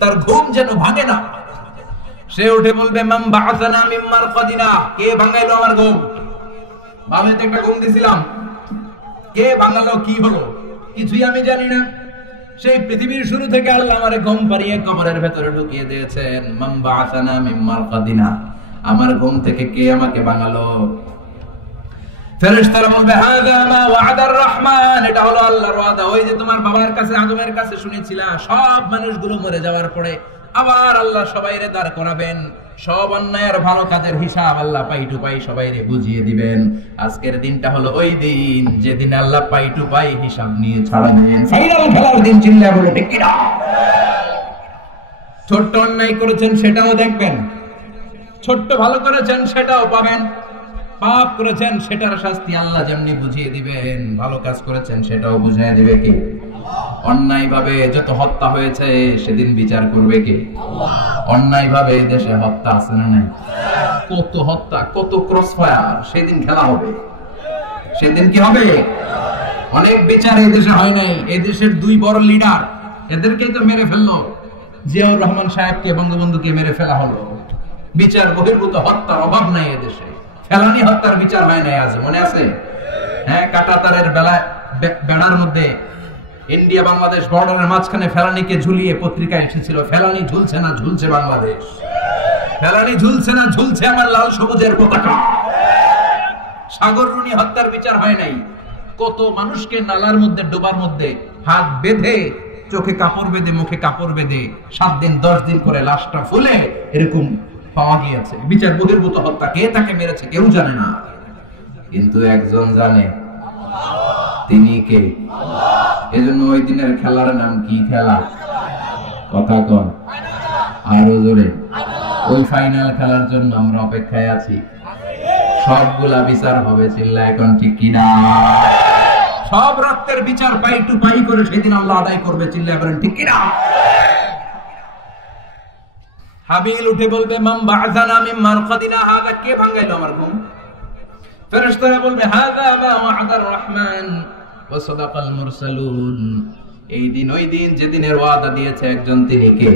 তার ঘুম যেন ভাঙে না। সে উঠে বলবে মান বা'আসানা মিন মারকাদিনা, কে ভাঙাইলো আমার ঘুম? আমি তো একটা ঘুম দিছিলাম, কে ভাঙালো? কি হলো? কিছুই আমি জানি না। সেই পৃথিবীর শুরু থেকে আল্লাহ আমারে ঘুম পাড়িয়ে কবরের ভেতরে ঢুকিয়ে দিয়েছেন। মান বা'আসানা মিন মারকাদিনা, আমার ঘুম থেকে কে আমাকে ভাঙালো? ফেরেশতারা বলবে হাযা মা ওয়া'আদার রহমান, এটা হলো আল্লাহর ওয়াদা। ওই যে তোমার বাবার কাছে আদমের কাছে শুনেছিলা, সব মানুষগুলো মরে যাওয়ার পরে আবার আল্লাহ সবাইরে দাঁড় করাবেন, সব অন্যায় আর ভালো কাজের হিসাব আল্লাহ পাই টু পাই সবাইরে বুঝিয়ে দিবেন। আজকের দিনটা হলো ওই দিন যেদিন আল্লাহ পাই টু পাই হিসাব নিয়ে ছাড়াবেন। ফাইনাল খেলার দিন। চিল্লায় বলে ঠিক কিনা? ছোট্ট অন্যায় করেছেন সেটাও দেখবেন, ছোট্ট ভালো করেছেন সেটাও পাবেন, পাপ করেছেন সেটার শাস্তি আল্লাহ যেমনি বুঝিয়ে দিবেন, ভালো কাজ করেছেন সেটাও বুঝিয়ে দিবে কে? অন্যায় ভাবে যত হত্যা হয়েছে সেদিন বিচার করবে কে? অন্যায় ভাবে দেশে হত্যা আছে না নাই? কত হত্যা, কত ক্রসফায়ার, সেদিন খেলা হবে। সেদিন কি হবে? অনেক বিচার এই দেশে হয় নাই। এই দেশের 2 বড় লিডার, এদেরকেই তো মেরে ফেললো। জিয়াউর রহমান সাহেবকে, বঙ্গবন্ধুকে মেরে ফেলা হলো। বিচার বহির্ভূত হত্যার অভাব নাই এদেশে। ফেলানি হত্যার বিচার হয় নাই আজ, মনে আছে? হ্যাঁ, কাঁটাতারের বেড়ার মধ্যে ইন্ডিয়া বাংলাদেশ বর্ডারের মাঝখানে ফেলানিকে ঝুলিয়ে পত্রিকায় এসেছিল, ফেলানি ঝুলছে না ঝুলছে বাংলাদেশ, ফেলানি ঝুলছে না ঝুলছে আমার লাল সবুজের পতাকা। সাগররুনি হত্যার বিচার হয় নাই। কত মানুষকে নালার মধ্যে ডোবার মধ্যে হাত বেঁধে, চোখে কাপড় বেঁধে, মুখে কাপড় বেঁধে 7 দিন 10 দিন করে লাশটা ফুলে এরকম পাওয়া গিয়েছে। বিচার বহির্ভূত হত্যা। কে তাকে মেরেছে কেউ জানে না, কিন্তু একজন জানে, তিনি কে? এজন্য ওই দিনের খেলার নাম কি খেলা? কথা কন আরো জোরে। ওই ফাইনাল খেলার জন্য আমরা অপেক্ষায় আছি। সবগুলা বিচার হবে, চিল্লা এখন ঠিক কিনা? সব রক্তের বিচার পাই টু পাই করে সেদিন আল্লাহ আদায় করবে, চিল্লা করেন ঠিক কিনা? হাবিল উঠে বলবে মান বা'আযানা মিন মারকাদিনা, হাযা কে ভাঙাইলো আমার ঘুম? ফেরেশতারা বলবে হাযা মা ওয়া'দার রহমান ওয়া সাদাকাল মুরসালুন। এই দিন ওই দিন যেদিনের ওয়াদা দিয়েছে একজন, তিনি কে?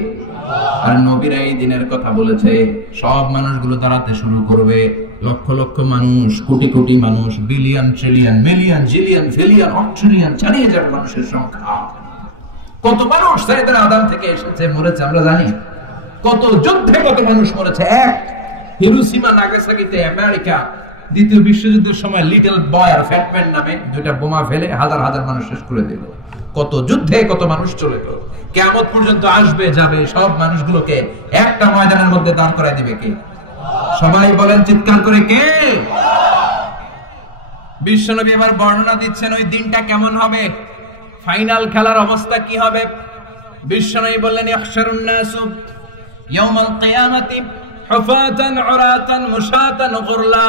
আর নবীরা এই দিনের কথা বলেছে। সব মানুষগুলো দাঁড়াতে শুরু করবে, লক্ষ লক্ষ মানুষ, কোটি কোটি মানুষ, billion trillion million zillion pillion অট্রিলিয়ন, ছাড়িয়ে যাবে মানুষের সংখ্যা। কত মানুষ সাইয়েদনা আদম থেকে এসেছে, মরেছে আমরা জানি। কত যুদ্ধে কত মানুষ মরেছে। এক হিরোশিমা নাগাসাকিতে আমেরিকা দ্বিতীয় বিশ্বযুদ্ধের সময় লিটল বয় আর ফ্যাটম্যান নামে দুইটা বোমা ফেলে হাজার হাজার মানুষ শেষ করে দিল। কত যুদ্ধে কত মানুষ চলে গেল। কিয়ামত পর্যন্ত আসবে যাবে, সব মানুষগুলোকে একটা ময়দানের মধ্যে দাঁড় করায় দিবে কে? সবাই বলেন চিৎকার করে, কে? বিশ্বনবী এবার বর্ণনা দিচ্ছেন ওই দিনটা কেমন হবে, ফাইনাল খেলার অবস্থা কি হবে। বিশ্বনবী বললেন ইহশারুন নাসু ইয়াউমাল কিয়ামাতি হুফাতান উরাতান মুশাতান গুরলা।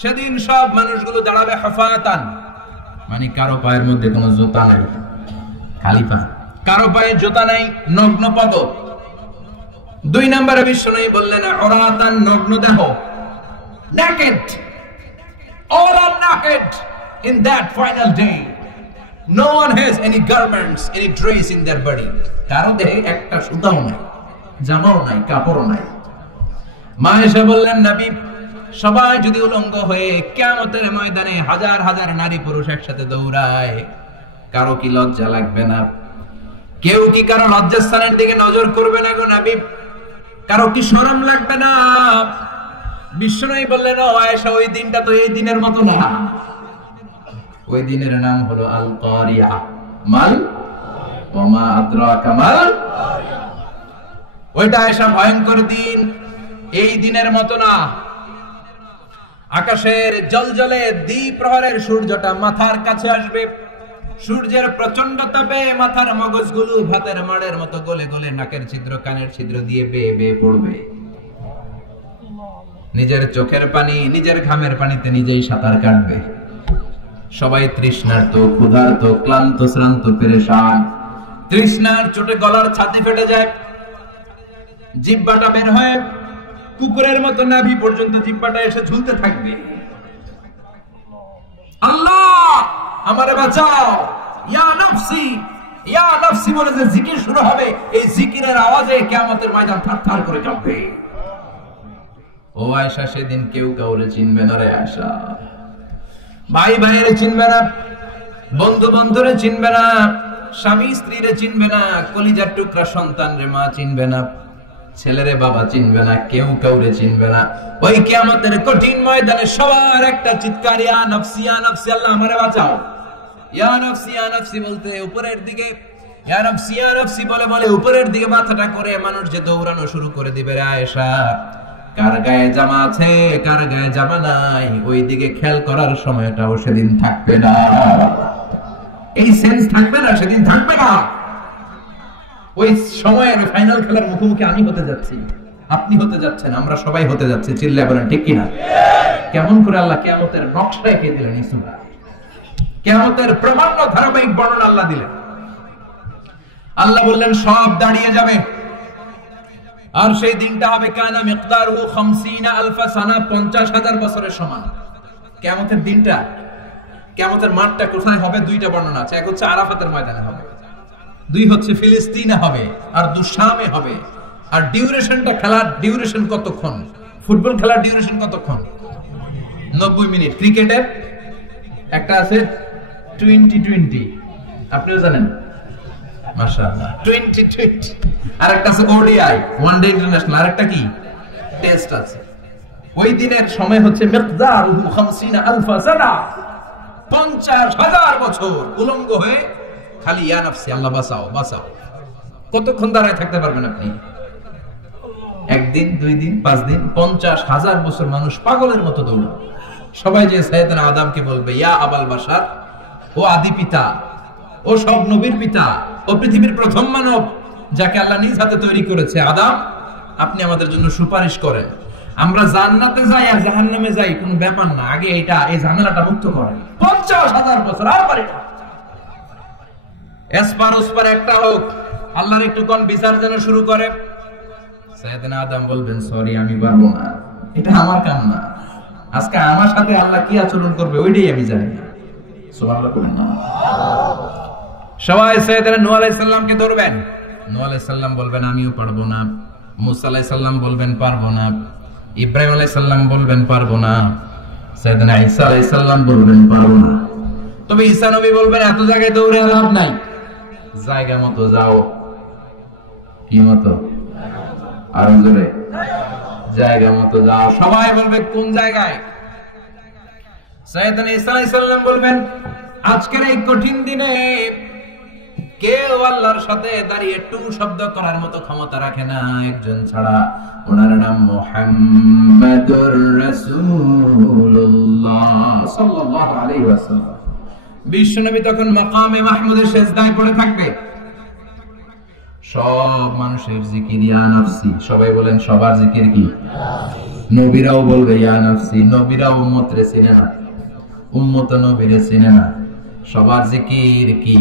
সেদিন সব মানুষগুলো দাঁড়াবে হুফাতান, মানে কারো পায়ের মধ্যে কোনো জুতা নাই, খালি পা, কারো পায়ে জুতা নাই, নগ্ন পদ। দুই নম্বরে বিশ্বনবী বললেন উরাতান, নগ্ন দেহ, naked, all are naked in that final day. No one has any garments, any dress in their body. কারো দেহে একটা সুতাও নাই, জামাও নাই, কাপড়ও নাই। মা এসে বললেন নবী, সবাই যদি উলঙ্গ হয়ে কিয়ামতের ময়দানে হাজার হাজার নারী পুরুষ একসাথে দৌড়ায়, কারো কি লজ্জা লাগবে না? কেউ কি কারো লজ্জাস্থানের দিকে নজর করবে না গো নবী? কারো কি শরম লাগবে না? বিশ্বনবী বললেন ও আয়েশা, ওই দিনটা তো এই দিনের মতো না। ওই দিনের নাম হলো আল কারিয়া। মাল ওয়া মা আদরাকা মাল। ওইটা আয়েশা ভয়ঙ্কর দিন, এই দিনের মতো না। আকাশের জলজলে দ্বিপ্রহরের সূর্যটা মাথার কাছে আসবে। সূর্যের প্রচন্ড তাপে মাথার মগজগুলো ভাতের মাড়ের মতো গলে গলে নাকের ছিদ্র কানের ছিদ্র দিয়ে বেয়ে বেয়ে পড়বে। নিজের চোখের পানি, নিজের ঘামের পানিতে নিজেই সাঁতার কাটবে। সবাই তৃষ্ণার্ত, ক্ষুধার্ত, ক্লান্ত, শ্রান্ত, পেরেশান। তৃষ্ণার চোটে গলার ছাতি ফেটে যায়, জিহ্বাটা বের হয়ে কুকুরের মতো নাভি পর্যন্ত জিহ্বাটা এসে ঝুলতে থাকবে। আল্লাহ আমারে বাঁচাও, ইয়া নাফসি ইয়া নাফসি বলে যে জিকির শুরু হবে, এই জিকিরের আওয়াজে কিয়ামতের ময়দান থারথার করে কাঁপবে। ও আয়েশা, সেদিন কেউ কাউরে চিনবে না রে আয়েশা। ভাই ভাইরে চিনবে না, বন্ধু বন্ধুরে চিনবে না, স্বামী স্ত্রীরে চিনবে না, কলিজার টুকরা সন্তান রে মা চিনবে না, ছেলেরে বাবা চিনবে না, কেউ কাউরে চিনবে না। ওই কিয়ামতের কঠিন ময়দানে সবার একটা চিৎকার, ইয়া নাফসি ইয়া নাফসি, আল্লাহ আমারে বাঁচাও। ইয়া নাফসি বলতে উপরের দিকে, ইয়া নাফসি বলে বলে উপরের দিকে মাথাটা করে মানুষ যে দৌড়ানো শুরু করে দিবে রে আয়েশা। কার গায়ে জামা আছে, কার গায়ে জামা নাই, ওই দিকে খেয়াল করার সময়টাও সেদিন থাকবে না। এই সেন্স থাকবে না, সেদিন থাকবে না। ওই সময়ের ফাইনাল খেলার মুখোমুখি আমি হতে যাচ্ছি, আপনি হতে যাচ্ছেন, আমরা সবাই হতে যাচ্ছি। চিল্লায় বলেন ঠিক কিনা? কেমন করে আল্লাহ কিয়ামতের নকশা এঁকে দিলেন, ইসুরা কিয়ামতের প্রমাণ্য ধারাবাহিক বর্ণনা আল্লাহ দিলেন। আল্লাহ বললেন সব দাঁড়িয়ে যাবে, আর সেই দিনটা হবে কানা মিকদারুহু 50000 সানা, 50000 বছরের সমান। কিয়ামতের দিনটা, কিয়ামতের মাঠটা কোথায় হবে? দুইটা বর্ণনা আছে। এক হচ্ছে আরাফাতের ময়দানে হবে, দুই হচ্ছে ফিলিস্তিনে হবে, আর শামে হবে। আর ডিউরেশনটা, খেলার ডিউরেশন কতক্ষণ? ফুটবল খেলার ডিউরেশন কতক্ষণ? 90 মিনিট। ক্রিকেটের একটা আছে 2020, আপনিও জানেন মাশাআল্লাহ, 2020। আর একটা আছে ওডিআই, ওয়ান ডে ইন্টারন্যাশনাল। আর একটা কি? টেস্ট আছে। ওই দিনের সময় হচ্ছে মিকদারুহু 50000 সানা, 50000 বছর উলঙ্গ হয়ে খালি ইয়া নাফসি, আল্লাহ বাঁচাও বাঁচাও। কতক্ষণ দাঁড়ায় থাকতে পারবেন আপনি? একদিন, 2 দিন, 5 দিন, 50000 বছর মানুষ পাগলের মতো দৌড়াবে। সবাই যে সাইয়েদনা আদমকে বলবে ইয়া আবাল বাশার, ও আদি পিতা, ও সব নবীর পিতা, ও পৃথিবীর প্রথম মানব যাকে আল্লাহ নিজ হাতে তৈরি করেছে, আদম আপনি আমাদের জন্য সুপারিশ করেন। আমরা জান্নাতে যাই আর জাহান্নামে যাই কোনো ব্যাপার না, আগে এই ঝামেলাটা মুক্ত করেন। 50000 বছর আর পারি না। এসপার ওসপার একটা হোক, আল্লাহর একটু কোন বিচার যেন শুরু করে। সাইয়েদনা আদম বলবেন সরি আমি পারবো না, এটা আমার কাম না, আজকে আমার সাথে আল্লাহ কি আচরণ করবে ওইটাই আমি জানি না। সুবহানাল্লাহ বলেন না। সবাই সাইয়েদনা নূহ আলাইহিস সালামকে ধরবেন, নূহ আলাইহিস সালাম বলবেন আমিও পারবো না, মুসা আলাইহিস সালাম বলবেন পারবো না, ইব্রাহিম আলাইহিস সালাম বলবেন পারবো না, সাইয়েদনা ঈসা আলাইহিস সালাম বলবেন পারবো না। তবে ঈসা নবী বলবেন এত জায়গায় দৌড়ে লাভ নাই, জায়গা মতো যাও। কি মতো? আরো জোরে, জায়গা মতো যাও। সবাই বলবে কোন জায়গায়? সাইয়েদনা ঈসা আলাইহিস সালাম বলবেন আজকের এই কঠিন দিনে কেউ আল্লাহর সাথে দাঁড়িয়ে টু শব্দ করার মতো ক্ষমতা রাখে না একজন ছাড়া, ওনার নাম মুহাম্মাদুর রাসূলুল্লাহ সাল্লাল্লাহু আলাইহি ওয়াসাল্লাম। বিশ্বনবী তখন মাকামে মাহমুদের সিজদায় পড়ে থাকবে, সব মানুষের জিকির ইয়া নাফসি, সবাই বলেন সবার জিকির কি? নবীরাও বলবে ইয়া নাফসি, নবীরাও উম্মতরে চিনে না, উম্মত নবীরে চিনে না, সবার জিকির কি?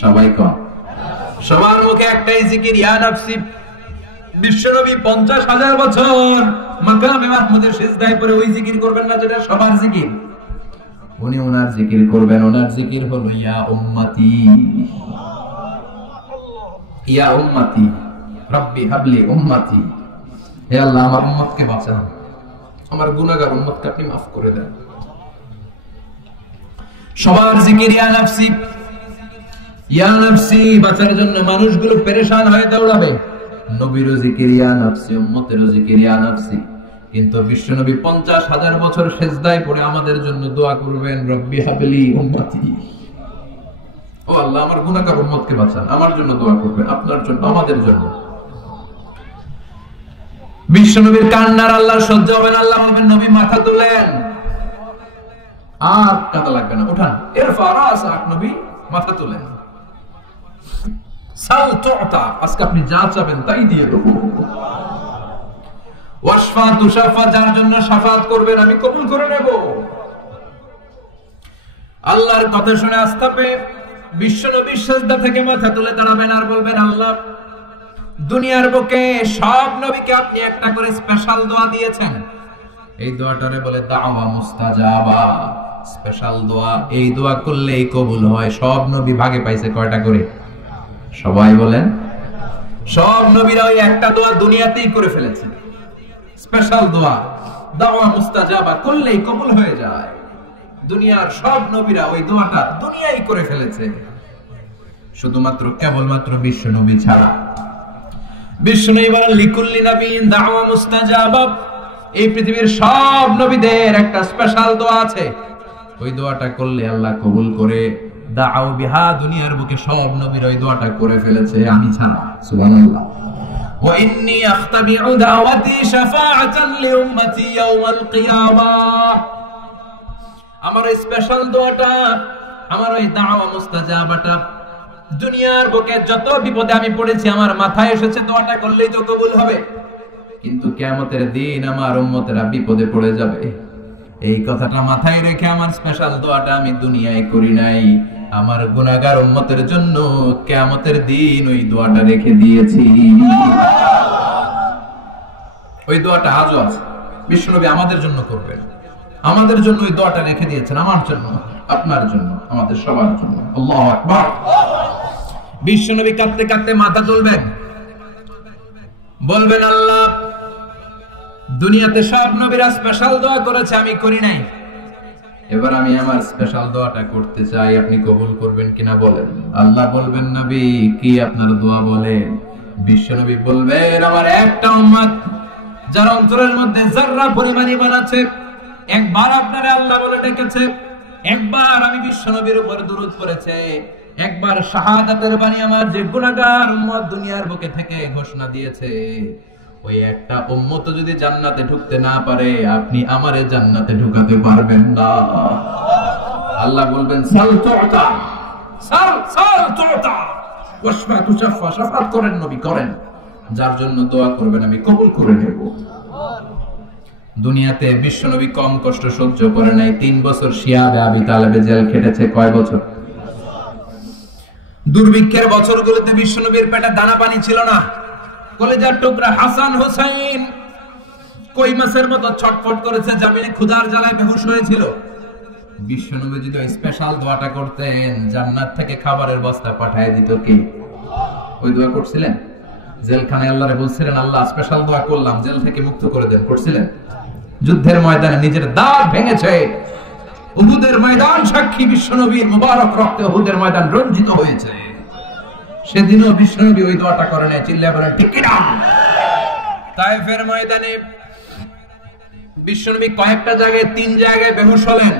সবাই কম, সবার মুখে একটাই জিকির ইয়া নাফসি। বিশ্বনবী 50,000 বছর মাকামে মাহমুদের সিজদায় পড়ে ওই জিকির করবেন না যেটা সবার জিকির, উনি ওনার জিকির করবেন। ওনার জিকির হলো ইয়া উম্মতি, ইয়া উম্মতি রব্বি হাবলি উম্মতি, হে আল্লাহ আমার উম্মতকে বাঁচান, আমার গুনাহগার উম্মতকে আপনি মাফ করে দেন। সবার জিকির ইয়া নাফসি, ইয়া নাফসি। বাঁচার জন্য মানুষগুলো পেরেশান হয়ে দৌড়াবে, নবীর জিকির ইয়া নাফসি, উম্মতের জিকির ইয়া নাফসি। কিন্তু বিশ্বনবী 50,000 বছর সিজদায় পড়ে আমাদের জন্য দোয়া করবেন রব্বি হাবলি উম্মতি, ও আল্লাহ আমার গুনাহগার উম্মতকে বাঁচান, আমার জন্য দোয়া করবেন, আপনার জন্য, আমাদের জন্য। বিশ্বনবীর কান্নার আল্লাহ সহ্য হবে না, আল্লাহ বলবেন নবী মাথা তুলেন, আর কাঁদা লাগবে না, উঠান, ইরফা রাসাক, নবী মাথা তুলেন, সাল তুতা, আজকে আপনি যা চাবেন তাই দিয়ে দেব, ওয়াশফা তুশাফা, যার জন্য শাফাত করবেন আমি কবুল করে নেব। আল্লাহর কথা শুনে আস্থা পেয়ে বিশ্বনবী সিজদা থেকে মাথা তুলে দাঁড়াবেন আর বলবেন আল্লাহ দুনিয়ার বুকে সব নবীকে আপনি একটা করে স্পেশাল দোয়া দিয়েছেন, এই দোয়াটারে বলে দাওয়া মুস্তাজাবা, স্পেশাল দোয়া, এই দোয়া করলেই কবুল হয়। সব নবী ভাগে পাইছে কয়টা করে? সবাই বলেন, সব নবীরা ওই একটা দোয়া দুনিয়াতেই করে ফেলেছে, স্পেশাল দোয়া, দাওয়া মুস্তাজাবা, করলেই কবুল হয়ে যায়। দুনিয়ার সব নবীরা ওই দোয়াটা দুনিয়ায় করে ফেলেছে, শুধুমাত্র কেবলমাত্র বিশ্ব নবী ছাড়া। বিশ্ব নবী বলেন লিকুল্লি নবিয়্যিন দাওয়া মুস্তাজাবা, এই পৃথিবীর সব নবীদের একটা স্পেশাল দোয়া আছে, ওই দোয়াটা করলে আল্লাহ কবুল করে। দাও বিহা, দুনিয়ার বুকে সব নবীরা ওই দোয়াটা করে ফেলেছে, আমি ছাড়া। সুবহানাল্লাহ। ওয়া ইন্নী আখতাবিউ দাওয়াতি শাফাআতান লিউম্মতি ইয়াওমাল কিয়ামাহ, আমার এই স্পেশাল দোয়াটা, আমার ওই দাওয়া মুস্তাজাবাটা দুনিয়ার বুকে যত বিপদে আমি পড়েছি আমার মাথায় এসেছে দোয়াটা করলেই তো কবুল হবে, কিন্তু কিয়ামতের দিন আমার উম্মতেরা বিপদে পড়ে যাবে, এই কথাটা মাথায় রেখে আমার স্পেশাল দোয়াটা আমি দুনিয়ায় করি নাই, আমার গুনাহগার উম্মতের জন্য কিয়ামতের দিন ওই দোয়াটা রেখে দিয়েছি। ওই দোয়াটা আজও আছে, বিশ্বনবী আমাদের জন্য করবেন, আমাদের জন্য ওই দোয়াটা রেখে দিয়েছেন, আমার জন্য, আপনার জন্য, আমাদের সবার জন্য। আল্লাহু আকবার। বিশ্বনবী কাঁদতে কাঁদতে মাথা তুলবেন, বলবেন আল্লাহ দুনিয়াতে সব নবীরা স্পেশাল দোয়া করেছে, আমি করি নাই, এবার আমি আমার স্পেশাল দোয়াটা করতে চাই, আপনি কবুল করবেন কিনা বলেন। আল্লাহ বলবেন নবী কি আপনার দোয়া বলেন? বিশ্বনবী বলবেন আমার একটা উম্মত যার অন্তরের মধ্যে যাররা পরিমাণ ঈমান আছে, একবার আপনারে আল্লাহ বলে ডেকেছে, একবার আমি বিশ্বনবীর উপর দুরূদ পড়েছে, একবার শাহাদাতের বাণী আমার যে গুনাহগার উম্মত দুনিয়ার বুকে থেকে ঘোষণা দিয়েছে, ওই একটা উম্মত যদি জান্নাতে ঢুকতে না পারে আপনি আমারে জান্নাতে ঢুকাতে পারবেন না। আল্লাহ বলবেন সাল তুতা, সাল সাল তুতা, ওয়াশফা তুশাফা, শাফাত করেন নবী করেন, যার জন্য দোয়া করবেন আমি কবুল করে নেব। দুনিয়াতে বিশ্বনবী কম কষ্ট সহ্য করে নাই, 3 বছর শিয়াবে আবি তালেবে জেল খেটেছে। কয় বছর? দুর্ভিক্ষের বছরগুলোতে বিশ্বনবীর পেটে দানা পানি ছিল না, কলেজার টুকরা হাসান হোসেন কই মাছের মতো ছটফট করেছে, জামিনে ক্ষুধার জ্বালায় বেহুশ হয়েছিল। বিশ্বনবী যদি স্পেশাল দোয়াটা করতেন, জান্নাত থেকে খাবারের বস্তা পাঠিয়ে দিত কে? ওই দোয়া করছিলেন? জেলখানায় আল্লাহরে বলছিলেন, আল্লাহ স্পেশাল দোয়া করলাম, জেল থেকে মুক্ত করে দেন, করছিলেন? যুদ্ধের ময়দানে নিজের দাঁত ভেঙেছে, উহুদের ময়দান সাক্ষী, বিশ্বনবীর মুবারক রক্তে উহুদের ময়দান রঞ্জিত হয়েছে। সেদিনও বিশ্বনবী ওই দোয়াটা করে নাই। চিল্লায় বলেন ঠিক কি না? তায়েফের ময়দানে বিশ্বনবী কয়েকটা জায়গায়, 3 জায়গায় বেহুশ হলেন।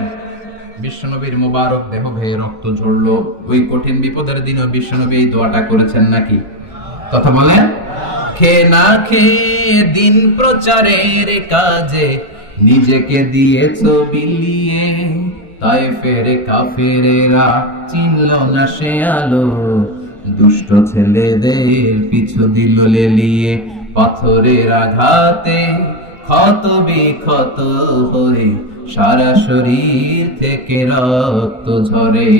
বিশ্বনবীর মুবারক দেহ বেয়ে রক্ত ঝরলো। ওই কঠিন বিপদের দিনও বিশ্বনবী এই দোয়াটা করেছেন নাকি? কথা বলেন। খেয়ে না খেয়ে দিন প্রচারের কাজে নিজেকে দিয়েছো বিলিয়ে, তায়েফের কাফেরেরা চিনল না সে আলো, দুষ্ট ছেলেদের পিছু দিল লেলিয়ে। পাথরের আঘাতে ক্ষত বিক্ষত হয়ে সারা শরীর থেকে রক্ত ঝরে।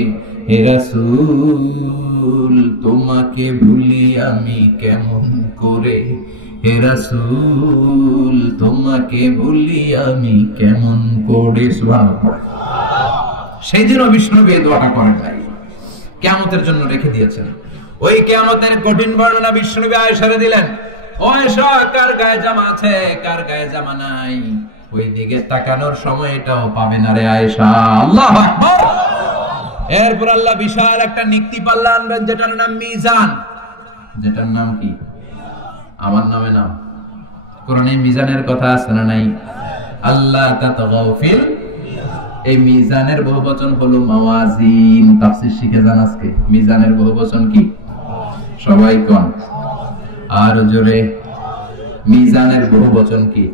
হে রাসূল তোমাকে ভুলি আমি কেমন করে, হে রাসূল তোমাকে ভুলি আমি কেমন করে। সুবহানাল্লাহ। সেই দিন বিষ্ণুনবী এই দোয়াটা করেন নাই, কিয়ামতের জন্য রেখে দিয়েছেন। ওই কিয়ামতের কঠিন বর্ণনা বিষ্ণুনবী আয়েশারে দিলেন। ও আয়েশা, কার গায়ে জামা আছে, কার গায়ে জামা নাই, ওই দিকে তাকানোর সময়টাও পাবে না রে আয়েশা। আল্লাহু আকবার। এরপর আল্লাহ বিশাল একটা নিক্তি পাল্লা আনবেন, যেটার নাম মিজান। যেটার নাম কি? আমার নামে নাম। কোরআনে মিজানের কথা আছে না নাই? আল্লাহ তাতাগাউ ফিল। এই মিজানের বহুবচন হলো মাওয়াজিন। তাফসীর শিখে যান আজকে। মিজানের বহুবচন কি? সবাই কোন? আর জোরে। মিজানের বহুবচন কি?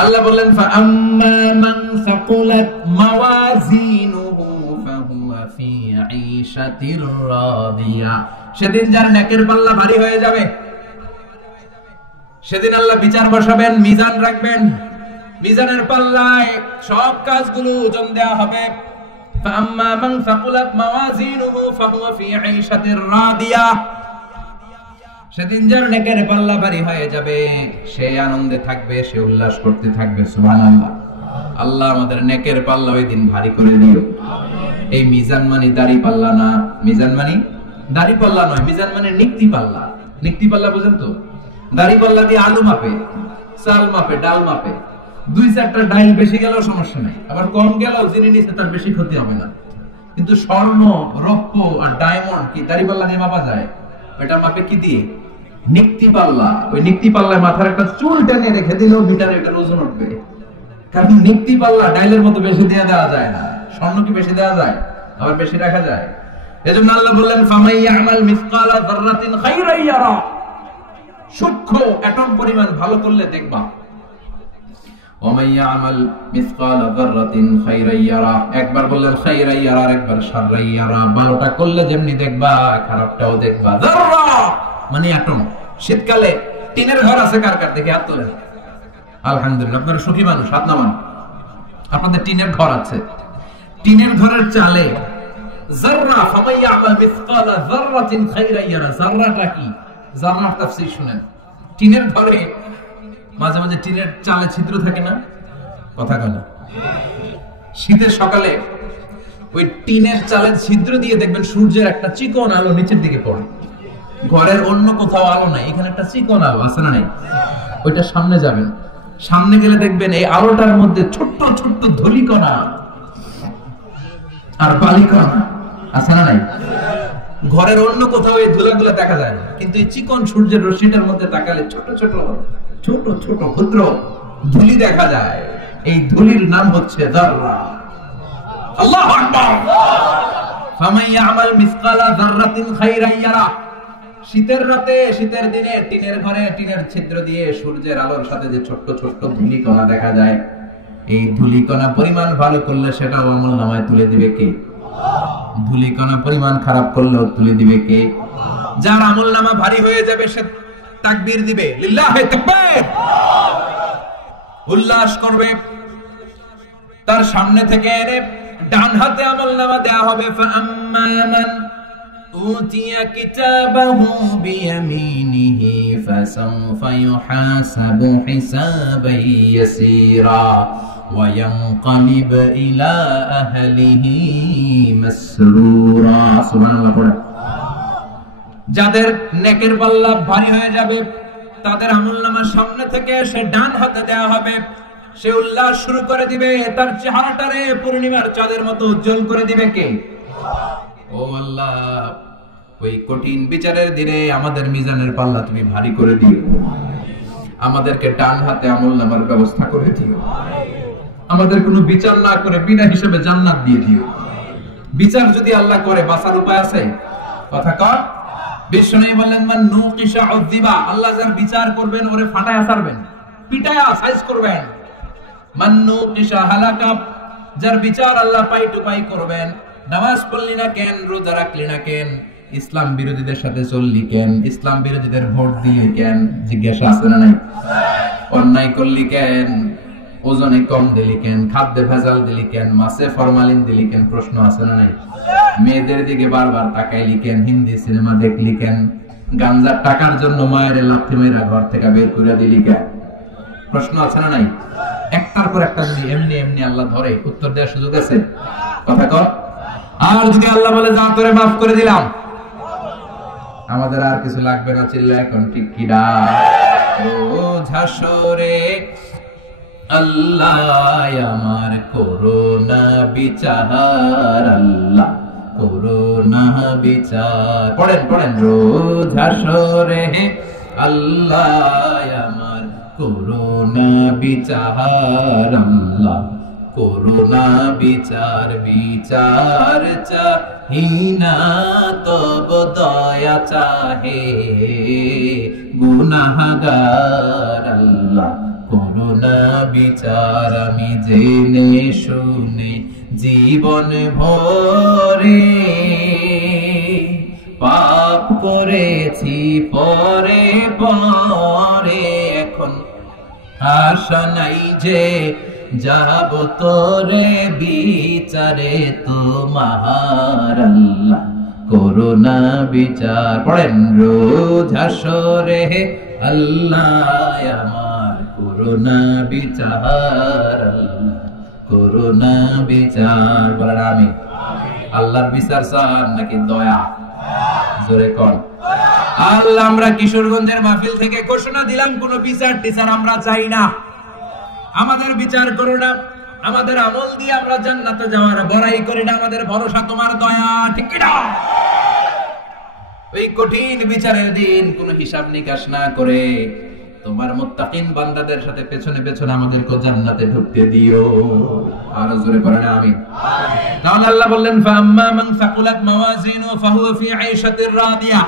আল্লাহ বললেন ফাআম্মা মান সাকুলাত মাওয়াজিনুহু ফাহুয়া ফি আইশাতির রাদিয়া। সেদিন যার নেকের পাল্লা ভারী হয়ে যাবে, সেদিন আল্লাহ বিচার বসাবেন, মিজান রাখবেন। মিজানের পাল্লায় সব কাজগুলো ওজন দেয়া হবে। ফাআম্মা মান সাকুলাত মাওয়াজিনুহু ফাহুয়া ফি আইশাতির রাদিয়া। সেদিন যার নেকের পাল্লা ভারী হয়ে যাবে, সে আনন্দে থাকবে, সে উল্লাস করতে থাকবে। সুবহানাল্লাহ। আল্লাহ আমাদের নেকের পাল্লা ওই দিন ভারী করে দিও। এই মিজান মানে দাড়ি পাল্লা না, মিজান মানে দাড়ি পাল্লা নয়, মিজান মানে নিক্তি পাল্লা। নিক্তি পাল্লা বুঝেন তো? দাড়ি পাল্লা দিয়ে আলু মাপে, চাল মাপে, ডাল মাপে। 2-4টা ডাল বেশি গেলেও সমস্যা নাই, আবার কম গেলেও যিনি নিচে তার বেশি ক্ষতি হবে না। কিন্তু স্বর্ণ, রৌপ্য আর ডায়মন্ড কি দাড়ি পাল্লা দিয়ে মাপা যায়? ওটা মাপে কি দিয়ে? নিক্তি পাল্লা। ওই নিক্তি পাল্লায় মাথার একটা চুল টেনে রেখে দিলেও মিটারে এটার ওজন উঠবে। কারণ নিক্তি পাল্লা ডাইলের মতো বেশি দেওয়া যায় না। স্বর্ণ কি বেশি দেওয়া যায়? আবার বেশি রাখা যায়। এজন্য আল্লাহ বললেন ফামাই ইয়ামাল মিসকালা যাররাতিন খাইরান ইয়ারা। সূক্ষ্ম অ্যাটম পরিমাণ ভালো করলে দেখবা। ওমাই ইয়ামাল মিসকালা যাররাতিন খাইরান ইয়ারা। একবার বললেন খাইরান ইয়ারা, একবার শাররান ইয়ারা। ভালোটা করলে যেমনি দেখবা, খারাপটাও দেখবা। যাররা মানে অ্যাটম। শীতকালে টিনের ঘর আছে কার কার? দেখে হাত তোলেন। আলহামদুলিল্লাহ, আপনারা সুখী মানুষ, হাত নামান। আপনাদের টিনের ঘর আছে। টিনের ঘরের চালে যাররা, ফামাই ইয়ামাল মিসকালা যাররাতিন খাইরান ইয়ারা। যাররাটা কি? যাররার তাফসীর শুনেন। টিনের ঘরে মাঝে মাঝে টিনের চালে ছিদ্র থাকে না? কথা বলে। শীতের সকালে ওই টিনের চালে ছিদ্র দিয়ে দেখবেন সূর্যের একটা চিকন আলো নিচের দিকে পড়ে। ঘরের অন্য কোথাও আলো নাই, এখানে একটা চিকন আলো আছে না নাই? ওইটা সামনে যাবেন, সামনে গেলে দেখবেন এই আলোটার মধ্যে ছোট্ট ছোট্ট ধূলিকণা আর বালিকণা আছে না নাই? ঘরের অন্য কোথাও এই ধুলাগুলো দেখা যায় না, কিন্তু এই চিকন সূর্যের রশ্মিটার মধ্যে তাকালে ছোট ছোট ছোট ছোট ক্ষুদ্র ধুলি দেখা যায়। এই ধুলির নাম হচ্ছে যাররা। আল্লাহু আকবার। ফামান ইয়ামাল মিসকালা যাররাতিন খাইরান ইয়ারা। শীতের রাতে, শীতের দিনে টিনের ঘরে টিনের ছিদ্র দিয়ে সূর্যের আলোর সাথে যে ছোট্ট ছোট্ট ধূলিকণা দেখা যায়, এই ধূলিকণা পরিমাণ ভালো করলে সেটা আমলনামায় তুলে দিবে কে? ধূলিকণা পরিমাণ খারাপ করলেও তুলে দিবে কে? যার আমলনামা ভারী হয়ে যাবে সে তাকবীর দিবে, লিল্লাহি তাকবীর, উল্লাস করবে। তার সামনে থেকে এনে ডান হাতে আমলনামা দেয়া হবে। ফাআম্মা মান أوتي كتابه بيمينه فسوف يحاسب حسابا يسيرا وينقلب إلى أهله مسرورا سبحان الله যাদের নেকের পাল্লা ভারী হয়ে যাবে তাদের আমলনামার সামনে থেকে সে ডান হাতে দেওয়া হবে সে উল্লাস শুরু করে দিবে তার চেহারাটারে পূর্ণিমার চাঁদের মতো উজ্জ্বল করে দিবে কে ও আল্লাহ ওই কঠিন বিচারের দিনে আমাদের মিজানের পাল্লা তুমি ভারী করে দিও আমাদেরকে ডান হাতে আমলনামার ব্যবস্থা করে দিও আমাদের কোনো বিচার না করে বিনা হিসেবে জান্নাত দিয়ে দিও বিচার যদি আল্লাহ করে বাঁচার উপায় আছে কথা কর বিষ্ণু বলেন মান নুকিশা উযিবা আল্লাহ যার বিচার করবেন ওরে ফাটায়া ছাড়বেন পিটায়া সাইজ করবেন মান নুকিশা হালাকা যার বিচার আল্লাহ পাই টু পাই করবেন নামাজ পড়লি না কেন রোজা রাখলি না কেন ইসলাম বিরোধীদের সাথে চললি কেন ইসলাম বিরোধীদের ভোট দিলি কেন জিজ্ঞাসা আছে না নাই অন্যায় করলি কেন ওজনে কম দিলি কেন খাদ্যে ভেজাল দিলি কেন মাছে ফরমালিন দিলি কেন প্রশ্ন আছে না নাই মেয়েদের দিকে বারবার তাকাইলি কেন হিন্দি সিনেমা দেখলি কেন গাঞ্জার টাকার জন্য মায়ের লাথি মেয়েরা ঘর থেকে বের করে দিলি কেন প্রশ্ন আছে না নাই একটার পর একটা যদি এমনি এমনি আল্লাহ ধরে উত্তর দেওয়ার সুযোগ আছে কথা কর আর যদি আল্লাহ বলে যা তোরে মাফ করে দিলাম আমাদের আর কিছু লাগবে না চিল্লা এখন ঠিক কিনা ও ঝাসরে আল্লাহ আমার করোনা বিচার আল্লাহ করোনা বিচার পড়েন রোজ হাসরে আল্লাহ আমার করোনা বিচার আল্লাহ করোনা বিচার বিচার চাহিনা তব দয়া চাহে গুনাহগার আল্লাহ করোনা বিচার আমি জেনে শুনে জীবন ভরে পাপ করেছি পরে পরে এখন আশা নাই যে যাব তোরে বিচারে তোমার আল্লাহ করোনা বিচার পড়েন রোজ হাসরে আল্লাহ আমার করোনা বিচার করোনা বিচার বলেন আমি আল্লাহর বিচার চান নাকি দয়া জোরে কোন আল্লাহ আমরা কিশোরগঞ্জের মাহফিল থেকে ঘোষণা দিলাম কোন বিচার টিচার আমরা চাই না আমাদের বিচার করো না আমাদের আমল দিয়ে আমরা জান্নাতে যাওয়ার বড়াই করি না আমাদের ভরসা তোমার দয়া ঠিক কি না ওই কঠিন বিচারের দিন কোনো হিসাব নিকাশ না করে তোমার মুত্তাকিন বান্দাদের সাথে পেছনে পেছনে আমাদেরকে জান্নাতে ঢুকতে দিও আর জোরে পড়েন আমিন কারণ আল্লাহ বললেন ফাম্মা মান সাকুলাত মাওয়াজিনু ফাহুয়া ফি আইশাতির রাদিয়া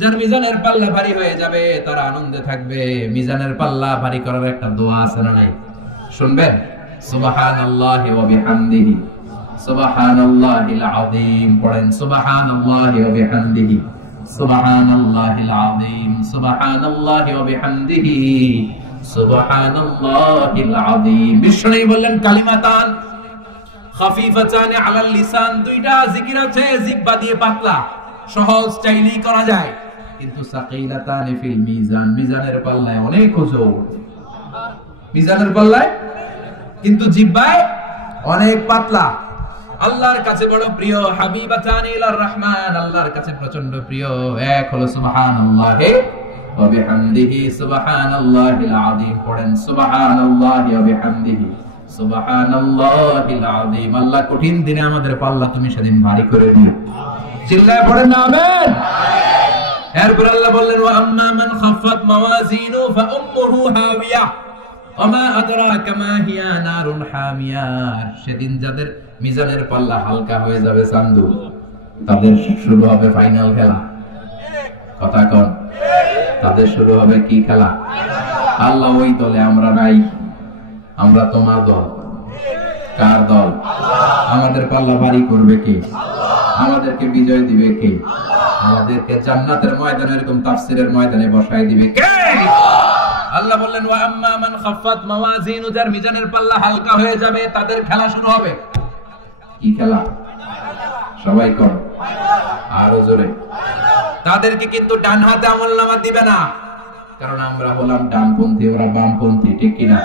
যার মিজানের পাল্লা ভারী হয়ে যাবে তারা আনন্দে থাকবে মিজানের পাল্লা ভারী করার একটা দোয়া আছে না নাই শুনবেন সুবহানাল্লাহি ওয়া বিহামদিহি সুবহানাল্লাহিল আযীম পড়েন সুবহানাল্লাহি ওয়া বিহামদিহি সুবহানাল্লাহিল আযীম সুবহানাল্লাহি ওয়া বিহামদিহি সুবহানাল্লাহিল আযীম বিষ্ণু বললেন কালিমাতান খাফিফাতান আলাল লিসান দুইটা জিকির আছে জিহ্বা দিয়ে পাতলা সহজ চাইলেই করা যায় কিন্তু সাকিলাতান ফিল মিজান মিজানের পাল্লায় অনেক ওজন মিজানের পাল্লায় কিন্তু জিহ্বায় অনেক পাতলা আল্লাহর কাছে বড় প্রিয় হাবিবাতান ইলার রহমান আল্লাহর কাছে প্রচন্ড প্রিয় এক হলো সুবহানাল্লাহি ওয়া বিহামদিহি সুবহানাল্লাহিল আযীম পড়েন সুবহানাল্লাহি ওয়া বিহামদিহি সুবহানাল্লাহিল আযীম আল্লাহ কঠিন দিনে আমাদের পাল্লা তুমি সেদিন ভারী করে দিও চিল্লায় পড়েন না আমিন এরপর আল্লাহ বললেন ওয়া আম্মা মান খাফফাত মাওয়াজিনু ফাউম্মুহু হাবিয়া ওমা আদরাকা মা হিয়া নারুন হামিয়া সেদিন যাদের মিজানের পাল্লা হালকা হয়ে যাবে চান্দু তাদের শুরু হবে ফাইনাল খেলা কথা কোন তাদের শুরু হবে কি খেলা আল্লাহ ওই দলে আমরা নাই আমরা তোমার দল কার দল আমাদের পাল্লা ভারী করবে কে আমাদেরকে বিজয় দিবে কে আমাদেরকে জান্নাতের ময়দানে এরকম তাফসীরের ময়দানে বসায় দিবে কে আল্লাহ বললেন ওয়া আম্মা মান খাফফাত মাওয়াজিনু যার মিজানের পাল্লা হালকা হয়ে যাবে তাদের খেলা শুরু হবে কি খেলা সবাই কোন আরো জোরে। তাদেরকে কিন্তু ডান হাতে আমলনামা দিবে না, কারণ আমরা হলাম ডানপন্থী, ওরা বামপন্থী, ঠিক কিনা?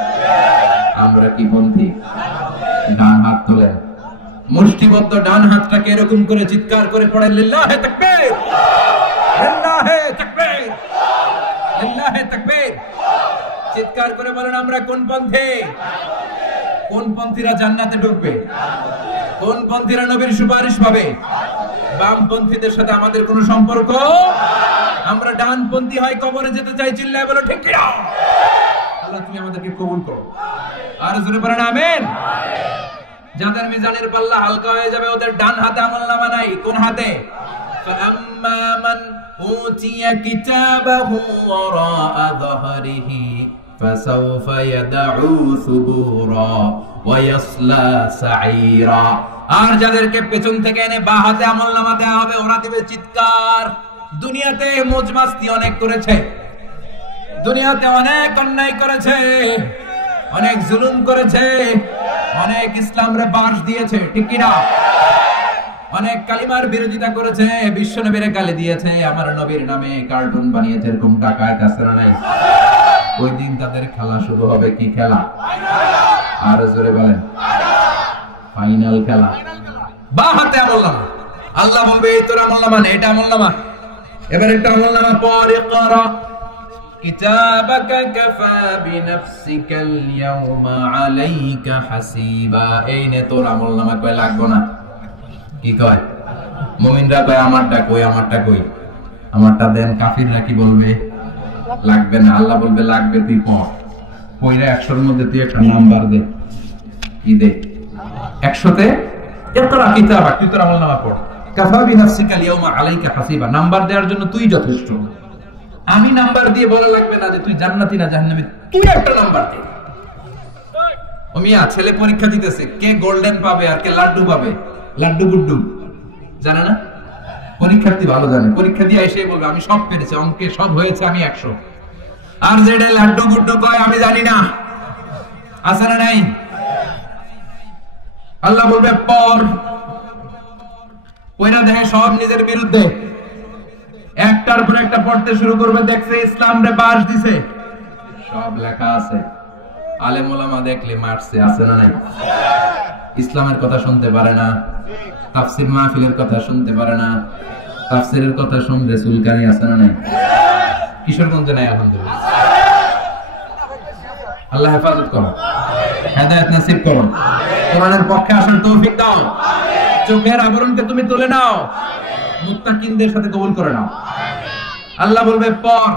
আমরা কি পন্থী? ডান হাত তোলেন, মুষ্টিবদ্ধ ডান হাতটাকে এরকম করে চিৎকার করে পড়েন লিল্লাহে তাকবীর, লিল্লাহে তাকবীর, লিল্লাহে তাকবীর। চিৎকার করে বলেন আমরা কোন পন্থী? কোন পন্থীরা জান্নাতে ঢুকবে? কোন পন্থীরা নবীর সুপারিশ পাবে? বামপন্থীদের সাথে আমাদের কোনো সম্পর্ক? আমরা ডানপন্থী হয় কবরে যেতে চাই, চিল্লায় বলো ঠিক কিনা? আল্লাহ তুমি আমাদেরকে কবুল করো। আর জোরে বলেন আমিন। যাদের মিজানের পাল্লা হালকা হয়ে যাবে ওদের ডান হাতে আমলনামা নাই, কোন হাতে? ফাআম্মা মান উতিয়া কিতাবাহু ওয়ারাআ যাহরিহি ফাসাউফা ইয়াদউ সুবুরা ওয়া ইয়াসলা সাঈরা। আর যাদেরকে পেছন থেকে এনে বাঁ হাতে আমলনামা দেওয়া হবে ওরা দিবে চিৎকার। দুনিয়াতে মজমাস্তি অনেক করেছে, দুনিয়াতে অনেক অন্যায় করেছে, অনেক জুলুম করেছে, অনেক ইসলামরে বাঁশ দিয়েছে, ঠিক কিনা? অনেক কালিমার বিরোধিতা করেছে, বিশ্ব নবীর গালি দিয়েছে, আমার নবীর নামে কার্টুন বানিয়েছে, এরকম ডাকাত আছে না নাই? ওই দিন তাদের খেলা শুরু হবে, কি খেলা? আর জোরে বলেন, ফাইনাল খেলা। বাঁ হাতে আমলনামা। আল্লাহ বলবে এই তোর আমলনামা না, এটা আমলনামা। এবার একটা আমলনামা পড়, ইকরা কিতাবাকা কাফা বিনাফসিকাল ইয়াওমা আলাইকা হাসিবা। এই নে তোর আমলনামা। কয় লাগবে না? কি কয়? মুমিনরা কয় আমারটা কই, আমারটা কই, আমারটা দেন। কাফিররা কি বলবে? লাগবে না। আল্লাহ বলবে লাগবে, তুই পড়। পয়রা 100 এর মধ্যে তুই একটা নাম্বার দে। কি দে? 100তে ইকরা কিতাবাক, তুই তোর আমলনামা পড়। কাফা বিনাফসিকাল ইয়াওমা আলাইকা হাসিবা। নাম্বার দেওয়ার জন্য তুই যথেষ্ট। আমি নাম্বার দিয়ে বলা লাগবে না যে তুই জান্নাতি না জাহান্নামী, তুই একটা নাম্বার দে। ও মিয়া, ছেলে পরীক্ষা দিতেছে, কে গোল্ডেন পাবে আর কে লাড্ডু পাবে? লাড্ডু গুড্ডু জানে না? পরীক্ষার্থী ভালো জানে। পরীক্ষা দিয়ে এসে বলবে আমি সব পেরেছি, অঙ্কে সব হয়েছে, আমি 100। আর যেটা লাড্ডু গুড্ডু কয় আমি জানি না, আছে না নাই? আল্লাহ বলবে পর। ওইরা দেখে সব নিজের বিরুদ্ধে, একটার পর একটা পড়তে শুরু করবে, দেখছে ইসলাম রে বাস দিছে, সব লেখা আছে। আলেম ওলামা দেখলে মারছে, আছে না নাই? ইসলামের কথা শুনতে পারে না, তাফসীর মাহফিলের কথা শুনতে পারে না, তাফসীরের কথা শুনলে চুলকানি, আছে না নাই? কিশোরগঞ্জে নাই আলহামদুলিল্লাহ। আল্লাহ হেফাজত করো, হেদায়েত নসিব করো, কোরআনের পক্ষে আসার তৌফিক দাও, চোখের আবরণকে তুমি তুলে নাও, মুত্তাকিনদের সাথে কবুল করে নাও। আল্লাহ বলবে পর।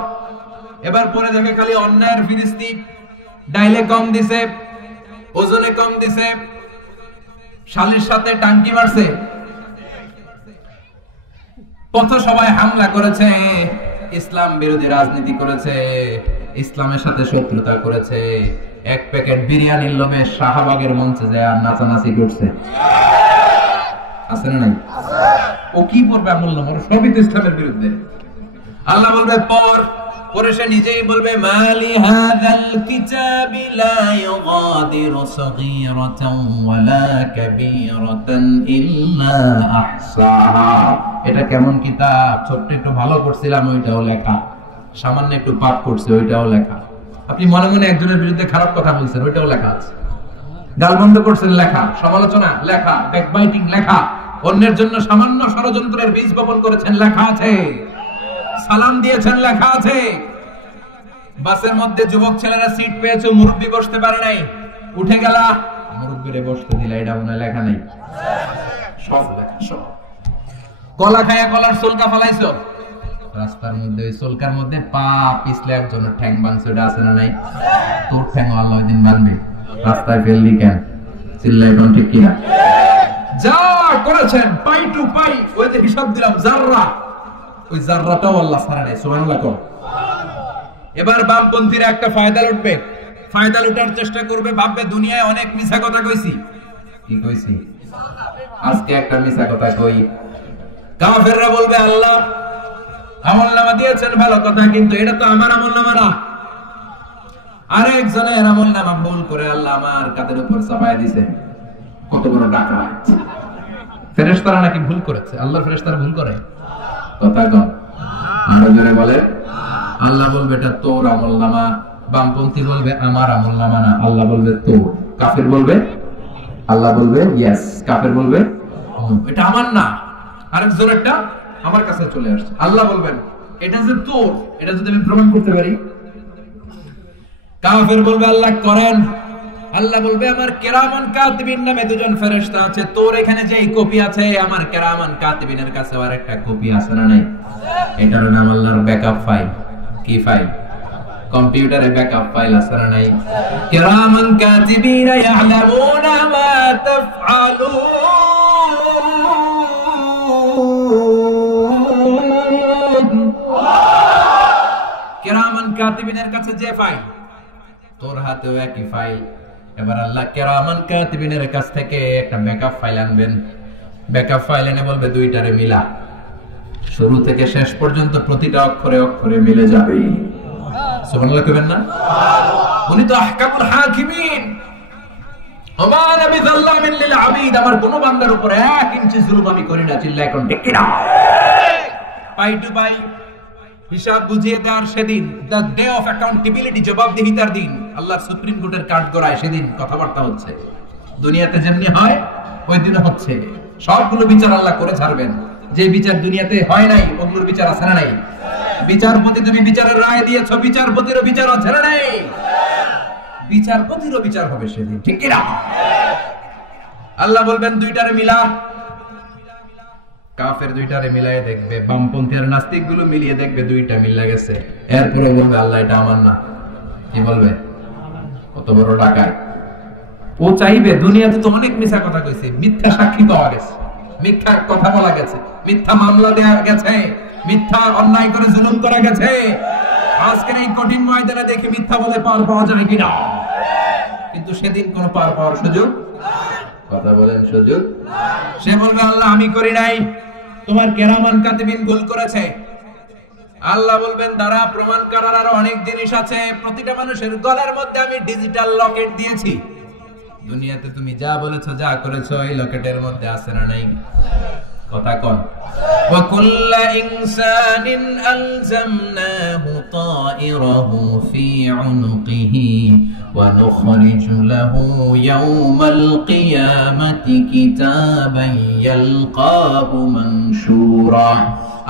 এবার পরে দেখে খালি অন্যায়ের ফিরিস্তি, ডাইলে কম দিছে, ওজনে কম দিছে, শালির সাথে টাঙ্কি মারছে, পথ সবাই হামলা করেছে, ইসলাম বিরোধী রাজনীতি করেছে, ইসলামের সাথে শত্রুতা করেছে, এক প্যাকেট বিরিয়ানির লোভে শাহবাগের মঞ্চে যায় আর নাচানাচি করছে, আছে না নাই? ও কি করবে? আমলনামা সবই তো ইসলামের বিরুদ্ধে। আল্লাহ বলবে পর। পরে সে নিজেই বলবে মালি হাযাল কিতাবি লা ইউগাদিরু সাগীরাতান ওয়ালা কাবীরাতান ইল্লা আহসাহা। এটা কেমন কিতাব? ছোট্ট একটু ভালো করছিলাম, ওইটাও লেখা। সামান্য একটু পাপ করছে, ওইটাও লেখা। আপনি মনে মনে একজনের বিরুদ্ধে খারাপ কথা বলছেন, ওইটাও লেখা আছে। গালমন্দ করছেন, লেখা। সমালোচনা, লেখা। ব্যাকবাইটিং, লেখা। অন্যের জন্য সামান্য ষড়যন্ত্রের বীজ বপন করেছেন, লেখা আছে। সালাম দিয়েছেন, লেখা আছে। বাসের মধ্যে যুবক ছেলেরা সিট পেয়েছে, মুরব্বি বসতে পারে নাই, উঠে গেলা, মুরব্বিরে বসতে দিলা, এটা মনে লেখা নেই? সব লেখা, সব। কলা খায়া কলার সোলকা ফালাইছো রাস্তার মধ্যে, ওই সোলকার মধ্যে পা পিছলে একজনের ঠ্যাং ভাঙছে, ওটা আছে না নাই? তোর ঠ্যাং আল্লাহ ওই দিন ভাঙবে। রাস্তায় ফেললি কেন? চিল্লাই কোন ঠিক কিনা? যা করেছেন পাই টু পাই, ওই যে হিসাব দিলাম জাররা, ওই জাররাটাও আল্লাহ ছাড়া নেই। সুবহানাল্লাহ কর। এবার বামপন্থীরা একটা ফায়দা লুটবে, ফায়দা লুটার চেষ্টা করবে, ভাববে দুনিয়ায় অনেক মিছা কথা কইছি। কি কইছি? আজকে একটা মিছা কথা কই। কাফেররা বলবে আল্লাহ আমলনামা দিয়েছেন ভালো কথা, কিন্তু এটা তো আমার আমলনামা না, আরেকজনের আমলনামা ভুল করে আল্লাহ আমার কাঁধের উপর চাপায় দিয়েছে। কত বড় ডাকাত! ফেরেশতারা নাকি ভুল করেছে। আল্লাহর ফেরেশতারা ভুল করে? কথা কন, আমরা জোরে বলে। আল্লাহ বলবে এটা তোর আমলনামা, বামপন্থী বলবে আমার আমলনামা না, আল্লাহ বলবে তোর। কাফের বলবে, আল্লাহ বলবে ইয়েস, কাফের বলবে এটা আমার না, আরেক জোরেরটা আমার কাছে চলে আসছে। আল্লাহ বলবেন এটা যে তোর, এটা যদি আমি প্রমাণ করতে পারি। কাফের বলবে আল্লাহ করেন। আল্লাহ বলবে আমার কিরামান কাতিবিন নামে দুজন ফেরেশতা আছে, তোর এখানে যে কপি আছে আমার কিরামান কাতিবিনের কাছে আর একটা কপি আছে না নাই? এটার নাম আল্লাহর ব্যাকআপ ফাইল। কি ফাইল? কম্পিউটারে ব্যাকআপ ফাইল আছে না নাই? কিরামান কাতিবিনা ইয়ালামুনা মা তাফআলুন। কিরামান কাতিবিনের কাছে যে ফাইল, তোর হাতেও একই ফাইল। এবার আল্লাহ কিরামান কাতিবিনের কাছ থেকে একটা ব্যাকআপ ফাইল আনবেন। ব্যাকআপ ফাইল এনে বলবে দুইটারে মিলা, শুরু থেকে শেষ পর্যন্ত প্রতিটা অক্ষরে অক্ষরে মিলে যাবে। সুবহানাল্লাহ কইবেন না? উনি তো আহকামুল হাকিমিন। ওমা নবী যাল্লামিন লিল আবিদ, আমার কোন বান্দার উপরে 1 ইঞ্চি জুলুম আমি করি না। চিল্লায় এখন ঠিক কি না? পাই টু পাই হিসাব বুঝিয়ে দেওয়ার সেদিন, দ্য ডে অফ অ্যাকাউন্টেবিলিটি, জবাবদিহিতার দিন, আল্লাহর সুপ্রিম কোর্টের কাঠ গড়ায় সেদিন কথাবার্তা হচ্ছে। দুনিয়াতে যেমনি হয় ওই দিনে হচ্ছে। সবগুলো বিচার আল্লাহ করে ছাড়বেন। যে বিচার দুনিয়াতে হয় নাই ওগুলোর বিচার আছে না নাই? বিচারপতি তুমি বিচারের রায় দিয়েছো, বিচারপতিরও বিচার আছে না নাই? বিচারপতিরও বিচার হবে সেদিন, ঠিক কি না? আল্লাহ বলবেন দুইটারে মিলা। কাফের দুইটারে মিলায়ে দেখবে, বামপন্থী আর নাস্তিক গুলো মিলিয়ে দেখবে দুইটা মিলে গেছে। এরপরে বলবে আল্লাহ এটা আমার না। কি বলবে? কত বড় ডাকায় ও! চাইবে দুনিয়াতে তো অনেক মিথ্যা কথা কইছে, মিথ্যা সাক্ষী পাওয়া গেছে, মিথ্যা কথা বলা গেছে, মিথ্যা মামলা দেয়া গেছে, মিথ্যা অন্যায় করে জুলুম করা গেছে। আজকের এই কঠিন ময়দানে দেখি মিথ্যা বলে পার পাওয়া যায় কিনা। কিন্তু সেদিন কোন পার পাওয়ার সুযোগ, কথা বলেন, সুযোগ। সে বলবে আল্লাহ আমি করি নাই, তোমার কিরামান কাতিবিন ভুল করেছে। আল্লাহ বলবেন দাঁড়া, প্রমাণ করার আরো অনেক জিনিস আছে। প্রতিটা মানুষের গলার মধ্যে আমি ডিজিটাল লকেট দিয়েছি। দুনিয়াতে তুমি যা বলেছো, যা করেছো, এই লকেটের মধ্যে আছে না নাই? কথা কোন। ওয়া কুল্লু ইনসানিন আলজামনাহু তায়রাহু ফি উনকিহি ওয়া নুখরিজু লাহু ইয়াওমাল কিয়ামাতি কিতাবান ইয়ালকাহু মানশুরা।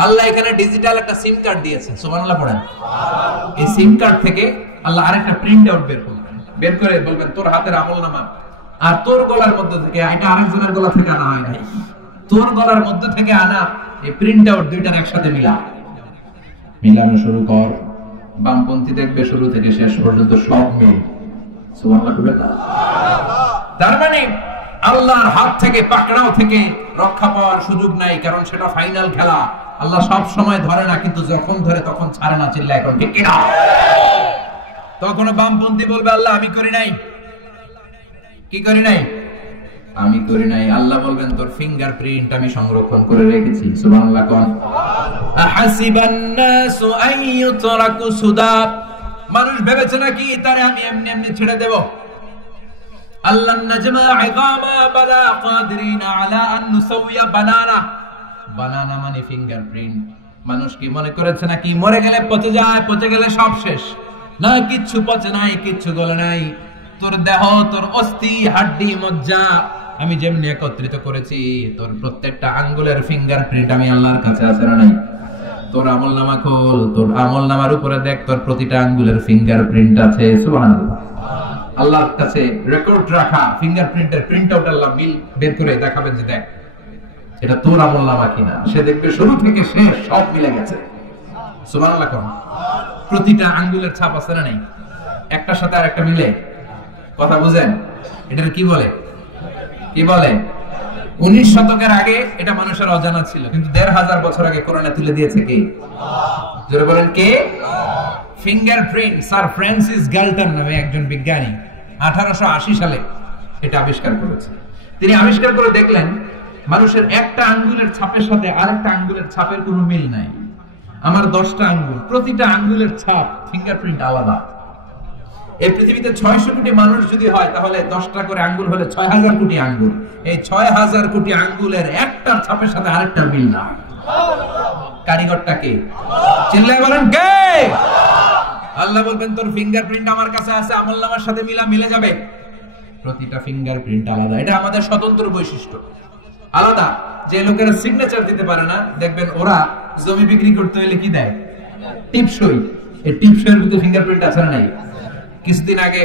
আল্লাহ এখানে ডিজিটাল একটা সিম কার্ড দিয়েছে। সুবহানাল্লাহ পড়েন। এই সিম কার্ড থেকে আল্লাহ আরেকটা প্রিন্ট আউট বের করে বলবেন তোর হাতের আমলনামা, আর তোর গলার মধ্যে থেকে, এটা আরেকজনের গলা থেকে আনা হয় নাই, তোর গলার মধ্যে থেকে আনা এই প্রিন্ট আউট দুইটার একসাথে মিলানো শুরু কর। বামপন্থী দেখবে শুরু থেকে শেষ পর্যন্ত সব মিল। সুবহানাল্লাহ। তার মানে আল্লাহর হাত থেকে, পাকড়াও থেকে রক্ষা পাওয়ার সুযোগ নাই, কারণ সেটা ফাইনাল খেলা। আল্লাহ সব সময় ধরে না, কিন্তু যখন ধরে তখন ছাড়ে না। চিল্লায় এখন ঠিক কি না? তখন বামপন্থী বলবে আল্লাহ আমি করি নাই। কি করি নাই? আমি করি নাই। আল্লাহ বলবেন তোর ফিঙ্গারপ্রিন্ট আমি সংরক্ষণ করে রেখেছি। সুবহানাল্লাহ কোন। আহাসিবান নাসু আইয়ুতরাকু সুদা, মানুষ ভেবেছে নাকি তারে আমি এমনি এমনি ছেড়ে দেব? আল্লাহ নাজমা ইযামা বালা কাদিরিনা আলা আন নুসাওয়িয়া বানানা। বানানা মানে ফিঙ্গারপ্রিন্ট। মানুষ কি মনে করেছে নাকি মরে গেলে পচে যায়, পচে গেলে সব শেষ? না, কিচ্ছু পচে নাই, কিচ্ছু গলে নাই। তোর দেহ, তোর অস্থি, হাড্ডি, মজ্জা আমি যেমনি একত্রিত করেছি, তোর প্রত্যেকটা আঙ্গুলের ফিঙ্গারপ্রিন্ট আমি আল্লাহর কাছে আছে না নাই? তোর আমলনামা খোল, তোর আমলনামার উপরে দেখ, তোর প্রতিটা আঙ্গুলের ফিঙ্গারপ্রিন্ট আছে। সুবহানাল্লাহ। আল্লাহর কাছে রেকর্ড রাখা ফিঙ্গারপ্রিন্টের প্রিন্ট আউট আল্লাহ বের করে দেখাবেন যে দেখ এটা তোর আমলনামা কিনা। সে দেখবে শুরু থেকে শেষ সব মিলে গেছে। সুবহানাল্লাহ। প্রতিটা আঙ্গুলের ছাপ আছে না নাই? একটার সাথে আর একটা মিলে। কথা বুঝেন? এটার কি বলে? কি বলে? 19 শতকের আগে এটা মানুষের অজানা ছিল, কিন্তু 1500 বছর আগে কোরআনে তুলে দিয়েছে কে? জোরে বলেন কে? ফিঙ্গারপ্রিন্ট। স্যার ফ্রান্সিস গ্যালটন নামে একজন বিজ্ঞানী 1880 সালে এটা আবিষ্কার করেছে। তিনি আবিষ্কার করে দেখলেন মানুষের একটা আঙ্গুলের ছাপের সাথে আরেকটা আঙ্গুলের ছাপের কোনো মিল নাই। আমার 10টা আঙ্গুল, প্রতিটা আঙ্গুলের ছাপ ফিঙ্গারপ্রিন্ট আলাদা। এই পৃথিবীতে 600 কোটি মানুষ যদি হয় তাহলে 10টা করে আঙ্গুল হলে 6000 কোটি আঙ্গুল। এই 6000 কোটি আঙ্গুলের একটার ছাপের সাথে আরেকটার মিল নাই। কারিগরটা কে? চিল্লায় বলেন কে? আল্লাহ বলবেন তোর ফিঙ্গারপ্রিন্ট আমার কাছে আছে, আমলনামার সাথে মিলে যাবে। প্রতিটা ফিঙ্গারপ্রিন্ট আলাদা, এটা আমাদের স্বতন্ত্র বৈশিষ্ট্য, আলাদা। যে লোকেরা সিগনেচার দিতে পারে না, দেখবেন ওরা জমি বিক্রি করতে হলে কি দেয়? টিপসই। এই টিপসইয়ের ভিতরে ফিঙ্গারপ্রিন্ট আছে না নাই? কিছুদিন আগে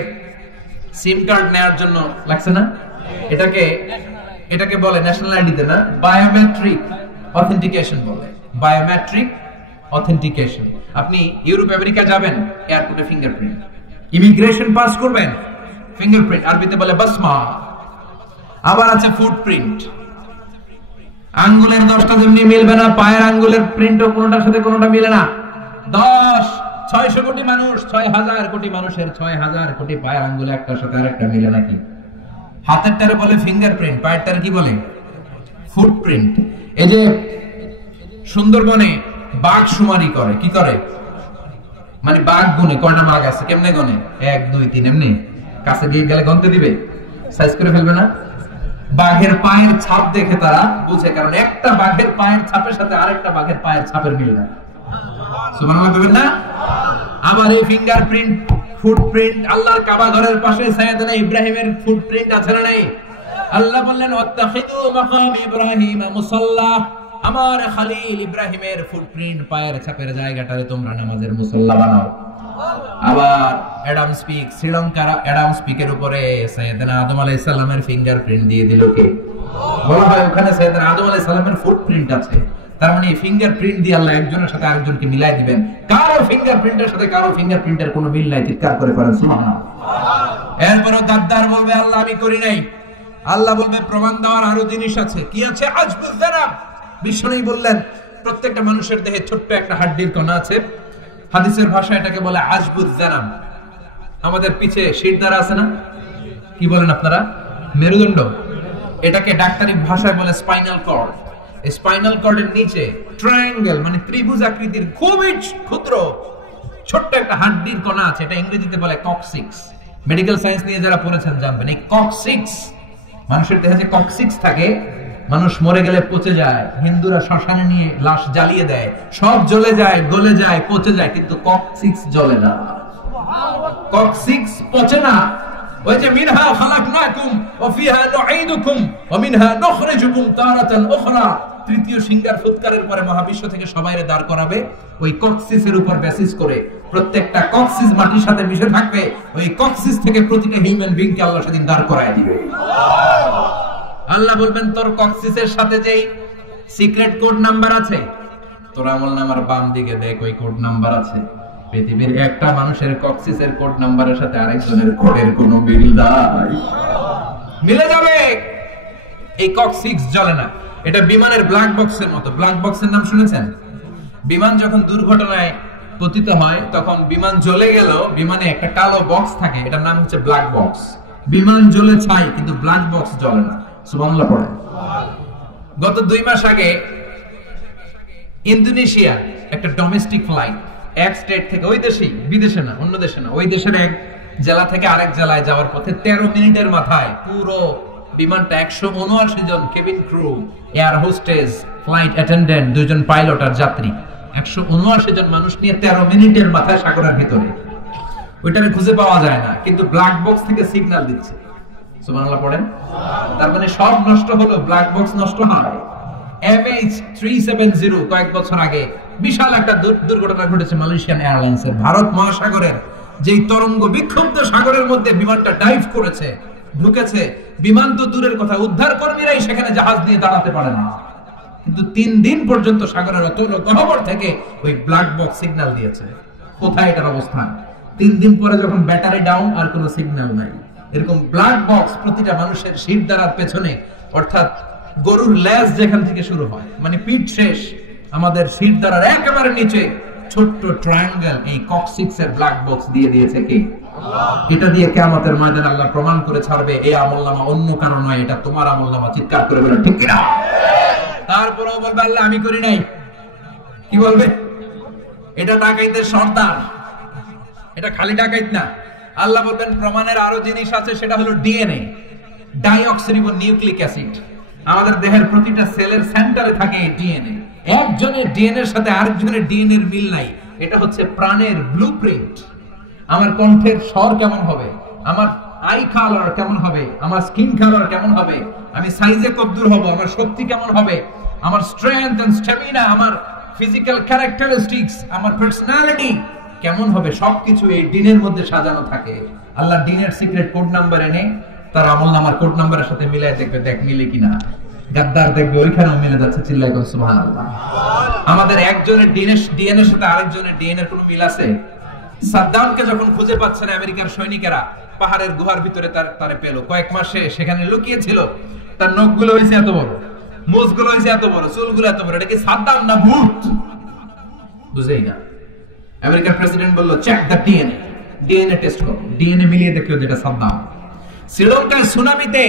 সিম কার্ড নেওয়ার জন্য লাগছে না, এটাকে বলে ন্যাশনাল আইডিতে না বায়োমেট্রিক অথেন্টিকেশন বলে, বায়োমেট্রিক অথেন্টিকেশন। আপনি ইউরোপ আমেরিকা যাবেন, এয়ারপোর্টে ফিঙ্গারপ্রিন্ট, ইমিগ্রেশন পাস করবেন ফিঙ্গারপ্রিন্ট, আরবিতে বলে বাসমা। আবার আছে ফুটপ্রিন্ট, আঙ্গুলের 10টা যেমনি মিলবে না, পায়ের আঙ্গুলের প্রিন্টও কোনোটার সাথে কোনোটা মিলে না। 600 কোটি মানুষ, 6000 কোটি মানুষের 6000 কোটি পায়ের আঙ্গুলে একটার সাথে আরেকটা মিলে নাকি? হাতেরটারে বলে ফিঙ্গারপ্রিন্ট, পায়েরটারে কি বলে? ফুটপ্রিন্ট। এই যে সুন্দরবনে বাঘ শুমারি করে, কি করে? মানে বাঘ গুনে কয়টা বাঘ আছে, কেমনে গুনে? 1 2 3 এমনি কাছে গিয়ে গেলে গনতে দিবে, সাইজ করে ফেলবে না? বাঘের পায়ের ছাপ দেখে তারা বুঝে, কারণ একটা বাঘের পায়ের ছাপের সাথে আরেকটা বাঘের পায়ের ছাপের মিল না। সুবহানাল্লাহ বলবেন না? আবার এই ফিঙ্গারপ্রিন্ট, ফুটপ্রিন্ট, আল্লাহর কাবা ঘরের পাশে সাইয়েদনা ইব্রাহিমের ফুটপ্রিন্ট আছে না নাই? আল্লাহ বললেন ওয়াত্তাখিযু মাকাম ইব্রাহিম মুসাল্লা, আমার খলিল ইব্রাহিমের ফুটপ্রিন্ট পায়ের ছাপের জায়গাটারে তোমরা নামাজের মুসাল্লা বানাও। আবার অ্যাডাম স্পিক, শ্রীলঙ্কার অ্যাডাম স্পিকের উপরে সাইয়েদনা আদম আলাইহিস সালামের ফিঙ্গারপ্রিন্ট দিয়ে দিল কে? বলা হয় ওখানে সাইয়েদনা আদম আলাইহিস সালামের ফুটপ্রিন্ট আছে। তার মানে এই ফিঙ্গারপ্রিন্ট দিয়ে আল্লাহ একজনের সাথে আরেকজনকে মিলাই দিবেন। কারো ফিঙ্গারপ্রিন্টের সাথে কারো ফিঙ্গারপ্রিন্টের কোনো মিল নাই, চিৎকার করে পড়েন সুবহানাল্লাহ। এরপরও গাদ্দার বলবে আল্লাহ আমি করি নাই। আল্লাহ বলবে প্রমাণ দেওয়ার আরো জিনিস আছে। কি আছে? আজবুজ জানাব। বিশ্বনবী বললেন প্রত্যেকটা মানুষের দেহে ছোট্ট একটা হাড্ডির কণা আছে, হাদিসের ভাষায় এটাকে বলে আজবুজ জানাব। আমাদের পিছে শিরদাঁড়া আছে না, কি বলেন আপনারা? মেরুদণ্ড। এটাকে ডাক্তারি ভাষায় বলে স্পাইনাল কর্ড। স্পাইনাল কর্ডের নিচে ট্রায়াঙ্গেল মানে ত্রিভুজ আকৃতির খুবই ক্ষুদ্র ছোট্ট একটা হাড্ডির কণা আছে, এটা ইংরেজিতে বলে কক্সিক্স। মেডিকেল সায়েন্স নিয়ে যারা পড়েছেন জানবেন এই কক্সিক্স, মানুষের দেহে যে কক্সিক্স থাকে, মানুষ মরে গেলে পচে যায়, হিন্দুরা শ্মশানে নিয়ে লাশ জ্বালিয়ে দেয়, সব জ্বলে যায়, গলে যায়, পচে যায়, কিন্তু কক্সিক্স জ্বলে না, কক্সিক্স পচে না। ওই যে মিনহা খালাকনাকুম ওয়া ফিহা নুঈদুকুম ওয়া মিনহা নুখরিজুকুম তারাতান উখরা, তৃতীয় সিঙ্গার ফুৎকারের পরে মহাবিশ্ব থেকে সবাইরে দাঁড় করাবে ওই কক্সিসের উপর বেসিস করে। প্রত্যেকটা কক্সিস মাটির সাথে মিশে থাকবে, ওই কক্সিস থেকে প্রতিটা হিউম্যান বিংকে আল্লাহ সেদিন দাঁড় করায় দিবে। আল্লাহ বলবেন তোর কক্সিসের সাথে যেই সিক্রেট কোড নাম্বার আছে, তোর আমলনামার বাম দিকে দেখ ওই কোড নাম্বার আছে। পৃথিবীর একটা মানুষের কক্সিসের কোড নাম্বারের সাথে আরেকজনের কোডের কোনো মিল নাই, মিলে যাবে। এই কক্সিক্স জ্বলে না, এটা বিমানের ব্ল্যাক বক্সের মতো। ব্ল্যাক বক্সের নাম শুনেছেন? বিমান যখন দুর্ঘটনায় পতিত হয় তখন বিমান জ্বলে গেল, বিমানে একটা কালো বক্স থাকে, এটার নাম হচ্ছে ব্ল্যাক বক্স। বিমান জ্বলে ছাই, কিন্তু ব্ল্যাক বক্স জ্বলে না। সুবহানাল্লাহ পড়ে। গত 2 মাস আগে ইন্দোনেশিয়া একটা ডোমেস্টিক ফ্লাইট এক স্টেট থেকে, ওই দেশে, বিদেশে না, অন্য দেশে না, ওই দেশের এক জেলা থেকে আরেক জেলায় যাওয়ার পথে 13 মিনিটের মাথায় পুরো বিমানটা 179 জন cabin crew, air hostess, flight attendant, 2 জন পাইলট আর যাত্রী, 179 জন মানুষ নিয়ে 13 মিনিটের মাথায় সাগরের ভিতরে। ওইটারে খুঁজে পাওয়া যায় না, কিন্তু ব্ল্যাক বক্স থেকে সিগন্যাল দিচ্ছে। সুবহানাল্লাহ পড়েন। তার মানে সব নষ্ট হলো, ব্ল্যাক বক্স নষ্ট হয়। MH370 কয়েক বছর আগে বিশাল একটা দুর্ঘটনা ঘটেছে মালয়েশিয়ান এয়ারলাইন্সের। ভারত মহাসাগরের যেই তরঙ্গ বিক্ষুব্ধ সাগরের মধ্যে বিমানটা ডাইভ করেছে, ঢুকেছে। বিমান তো দূরের কথা, উদ্ধার কর্মীরাই সেখানে জাহাজ দিয়ে দাঁড়াতে পারে না, কিন্তু 3 দিন পর্যন্ত সাগরের অতল গহ্বর থেকে ওই ব্ল্যাক বক্স সিগন্যাল দিয়েছে। কোথায় এটার অবস্থান? 3 দিন পরে যখন ব্যাটারি ডাউন, আর কোনো সিগন্যাল নাই। এরকম ব্ল্যাক বক্স প্রতিটা মানুষের শিরদাঁড়ার পেছনে, অর্থাৎ গরুর লেজ যেখান থেকে শুরু হয়, মানে পিঠ শেষ, আমাদের শিরদাঁড়ার একেবারে নিচে ছোট্ট ট্রায়াঙ্গেল, এই কক্সিক্সের ব্ল্যাক বক্স দিয়ে দিয়েছে কে? এটা দিয়ে কিয়ামতের ময়দানে আল্লাহ প্রমাণ করে ছাড়বে এই আমলনামা অন্য কারো নয়, এটা তোমার আমলনামা। চিৎকার করে বলে ঠিক কিনা? তারপরেও বলবে আল্লাহ আমি করি নাই। কি বলবে? এটা ডাকাইতের সর্দার, এটা খালি ডাকাইত না। আল্লাহ বলবেন প্রমাণের আরো জিনিস আছে, সেটা হলো ডিএনএ, ডাইঅক্সিরিবো নিউক্লিক অ্যাসিড। আমাদের দেহের প্রতিটা সেলের সেন্টারে থাকে এই ডিএনএ। একজনের ডিএনএ এর সাথে আরেকজনের ডিএনএ এর মিল নাই, এটা হচ্ছে প্রাণের ব্লুপ্রিন্ট। আমার কণ্ঠের স্বর কেমন হবে, আমার আই কালার কেমন হবে, আমার স্কিন কালার কেমন হবে, আমি সাইজে কতদূর হব, আমার শক্তি কেমন হবে, আমার স্ট্রেংথ এন্ড স্ট্যামিনা, আমার ফিজিক্যাল ক্যারেক্টারিস্টিক্স, আমার পার্সোনালিটি কেমন হবে, সবকিছু এই ডিনের মধ্যে সাজানো থাকে। আল্লাহ ডিনের সিক্রেট কোড নাম্বার এনে তার আমলনামার কোড নাম্বারের সাথে মিলাই দেখবে, দেখ মিলে কিনা। গাদ্দার দেখবে ওইখানেও মিলে যাচ্ছে, চিল্লায় করে সুবহানাল্লাহ। আমাদের একজনের ডিএনএ এর সাথে আরেকজনের ডিএনএ এর কোনো মিল আছে? সাদ্দামকে যখন খুঁজে পাচ্ছে না আমেরিকার সৈনিকেরা, পাহাড়ের গুহার ভিতরে তারে পেল, কয়েক মাসে সেখানে লুকিয়ে ছিল। তার নখগুলো হয়েছে এত বড়, মুখগুলো হয়েছে এত বড়, চুলগুলো এত বড়, এটা কি সাদ্দাম না ভূত? বুঝেই না। আমেরিকার প্রেসিডেন্ট বলল check the DNA, DNA test করো। ডিএনএ মিলিয়ে দেখলো যেটা সাদ্দাম। শ্রীলঙ্কার সুনামিতে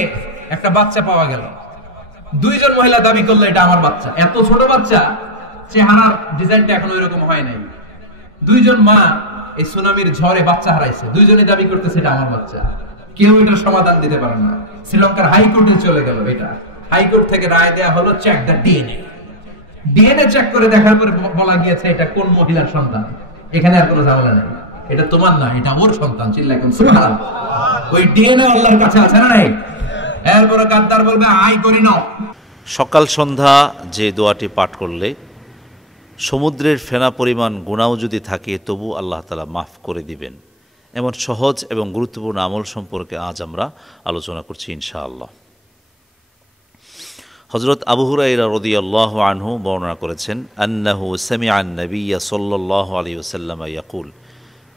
একটা বাচ্চা পাওয়া গেল, দুইজন মহিলা দাবি করলো এটা আমার বাচ্চা। এত ছোট বাচ্চা, চেহারার ডিজাইনটা এখন ওইরকম হয় নাই। দুইজন মা এই সুনামির ঝড়ে বাচ্চা হারাইছে, দুইজনই দাবি করতেছে এটা আমার বাচ্চা। কেউ এটার সমাধান দিতে পারে না। শ্রীলঙ্কার হাইকোর্টে চলে গেল এটা, হাইকোর্ট থেকে রায় দেয়া হলো check the DNA. DNA check করে দেখার পরে বলা গিয়েছে এটা কোন মহিলার সন্তান। এখানে আর কোনো ঝামেলা নাই, এটা তোমার না, এটা ওর সন্তান। চিল্লায় কোন সুবহানাল্লাহ। ওই ডিএনএ আল্লাহর কাছে আছে না নাই? এরপরে গাদ্দার বলবে আই করি নাও। সকাল সন্ধ্যা যে দোয়াটি পাঠ করলে সমুদ্রের ফেনা পরিমাণ গুনাহ যদি থাকে তবু আল্লাহ তাআলা মাফ করে দিবেন, এমন সহজ এবং গুরুত্বপূর্ণ আমল সম্পর্কে আজ আমরা আলোচনা করছি ইনশাআল্লাহ। হযরত আবু হুরায়রা রাদিয়াল্লাহু আনহু বর্ণনা করেছেন, আন্নাহু সামিআন নাবিয়্যা সাল্লাল্লাহু আলাইহি ওয়াসাল্লাম ইয়াকুল,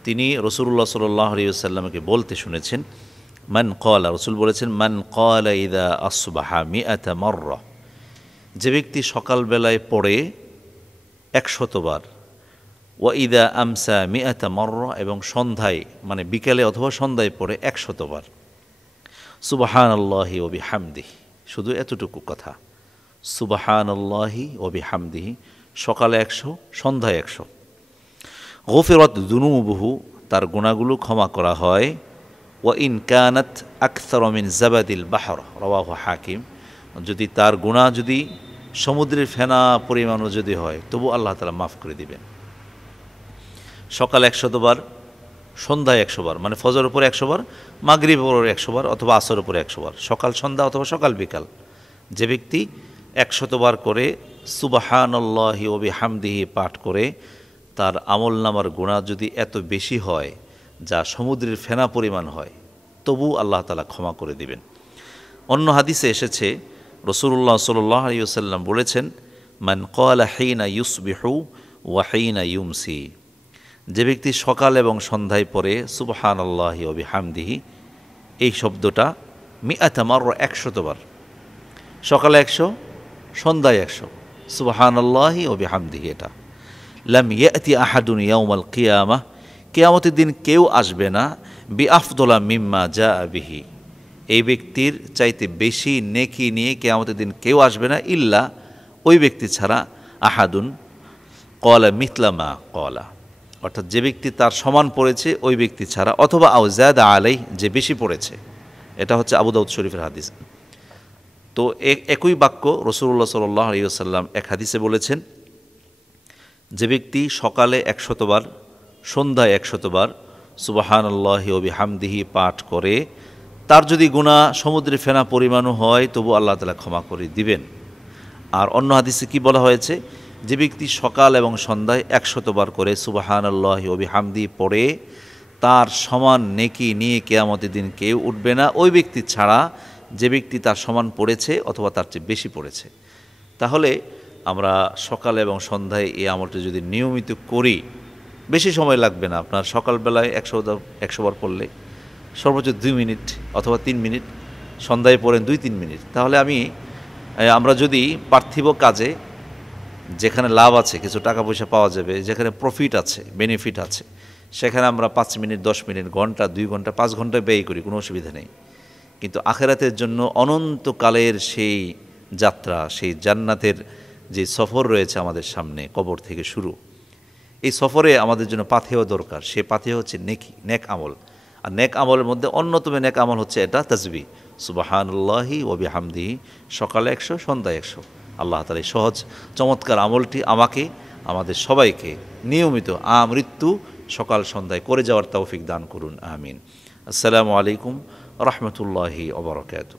তিনি রাসূলুল্লাহ সাল্লাল্লাহু আলাইহি ওয়াসাল্লামকে বলতে শুনেছেন, মান ক্বালা, রাসূল বলেছেন, মান ক্বালা ইযা আসবাহা মিআতা মাররা, যে ব্যক্তি সকালবেলায় পড়ে 100 বার, ওয়া ইযা আমসা মিআতা মাররা, এবং সন্ধ্যায় মানে বিকেলে অথবা সন্ধ্যায় পড়ে 100 বার, সুবহানাল্লাহি ওয়া বিহামদিহি, শুধু এতটুকু কথা, সুবহানাল্লাহি ওয়া বিহামদিহি, সকালে 100, সন্ধ্যায় 100, গুফিরাত যুনুবুহু, তার গুনাহগুলো ক্ষমা করা হয়, ওয়া ইন কানাত আকসার মিন জাবাদিল বাহর, রাওয়াহু হাকিম, যদি তার গুনাহ যদি সমুদ্রের ফেনা পরিমাণও যদি হয় তবু আল্লাহ তাআলা মাফ করে দিবেন। সকাল 100 বার, সন্ধ্যায় 100 বার, মানে ফজর উপরে 100 বার, মাগরিব উপরে 100 বার, অথবা আসর উপরে 100 বার, সকাল সন্ধ্যা অথবা সকাল বিকাল। যে ব্যক্তি 100 বার করে সুবহানাল্লাহি ওয়া বিহামদিহি পাঠ করে, তার আমলনামার গুনাহ যদি এত বেশি হয় যা সমুদ্রের ফেনা পরিমাণ হয় তবু আল্লাহ তাআলা ক্ষমা করে দিবেন। অন্য হাদিসে এসেছে রাসূলুল্লাহ সাল্লাল্লাহু আলাইহি ওয়াসাল্লাম বলেছেন, মান ক্বালা হিনা ইউসবিহু ওয়া হিনা ইউমসি, যে ব্যক্তি সকাল এবং সন্ধ্যায় পড়ে সুবহানাল্লাহি ওয়া বিহামদিহি এই শব্দটা মিআতা মাররা 100 বার, সকালে 100, সন্ধ্যায় 100, সুবহানাল্লাহি ওয়া বিহামদিহি, এটা লাম ইয়াতি আহাদুন ইয়াউমাল কিয়ামাহ, কিয়ামতের দিন কেউ আসবে না, বিআফদলা মিম্মা জাআ বিহি, এই ব্যক্তির চাইতে বেশি নেকি নিয়ে কিয়ামতের দিন কেউ আসবে না, ইল্লা, ওই ব্যক্তি ছাড়া, আহাদুন ক্বালা মিথলা মা ক্বালা, অর্থাৎ যে ব্যক্তি তার সমান পড়েছে ওই ব্যক্তি ছাড়া, অথবা আও যাদা আলাইহি, যে বেশি পড়েছে। এটা হচ্ছে আবু দাউদ শরীফের হাদিস। তো একই বাক্য রাসূলুল্লাহ সাল্লাল্লাহু আলাইহি ওয়াসাল্লাম এক হাদিসে বলেছেন, যে ব্যক্তি সকালে 100 বার, সন্ধ্যায় 100 বার সুবহানাল্লাহি ওয়া বিহামদিহি পাঠ করে, তার যদি গুনাহ সমুদ্রের ফেনা পরিমাণও হয় তবু আল্লাহ তাআলা ক্ষমা করে দিবেন। আর অন্য হাদিসে কি বলা হয়েছে, যে ব্যক্তি সকাল এবং সন্ধ্যায় 100 বার করে সুবহানাল্লাহি ওয়া বিহামদিহি পড়ে, তার সমান নেকি নিয়ে কিয়ামতের দিন কেউ উঠবে না, ওই ব্যক্তি ছাড়া যে ব্যক্তি তার সমান পড়েছে অথবা তার চেয়ে বেশি পড়েছে। তাহলে আমরা সকাল এবং সন্ধ্যায় এই আমলটি যদি নিয়মিত করি, বেশি সময় লাগবে না। আপনার সকালবেলায় 100 বার পড়লে সর্বোচ্চ 2 মিনিট অথবা 3 মিনিট, সন্ধ্যায় পড়েন 2-3 মিনিট। তাহলে আমরা যদি পার্থিব কাজে যেখানে লাভ আছে, কিছু টাকা পয়সা পাওয়া যাবে, যেখানে প্রফিট আছে, বেনিফিট আছে, সেখানে আমরা 5 মিনিট, 10 মিনিট, ঘন্টা, 2 ঘন্টা, 5 ঘন্টা ব্যয় করি, কোনো অসুবিধা নেই। কিন্তু আখিরাতের জন্য অনন্তকালের সেই যাত্রা, সেই জান্নাতের যে সফর রয়েছে আমাদের সামনে, কবর থেকে শুরু, এই সফরে আমাদের জন্য পাথেয় দরকার। সে পাথেয় হচ্ছে নেকি, নেক আমল। আর নেক আমলের মধ্যে অন্যতম নেক আমল হচ্ছে এটা তাসবিহ, সুবহানাল্লাহি ওয়া বিহামদিহি, সকালে 100, সন্ধ্যায় 100। আল্লাহ তাআলা এই সহজ চমৎকার আমলটি আমাকে আমাদের সবাইকে নিয়মিত আমৃত্যু সকাল সন্ধ্যায় করে যাওয়ার তৌফিক দান করুন, আমিন। আসসালামু আলাইকুম রহমতুল্লাহি ওয়া বারাকাতুহু।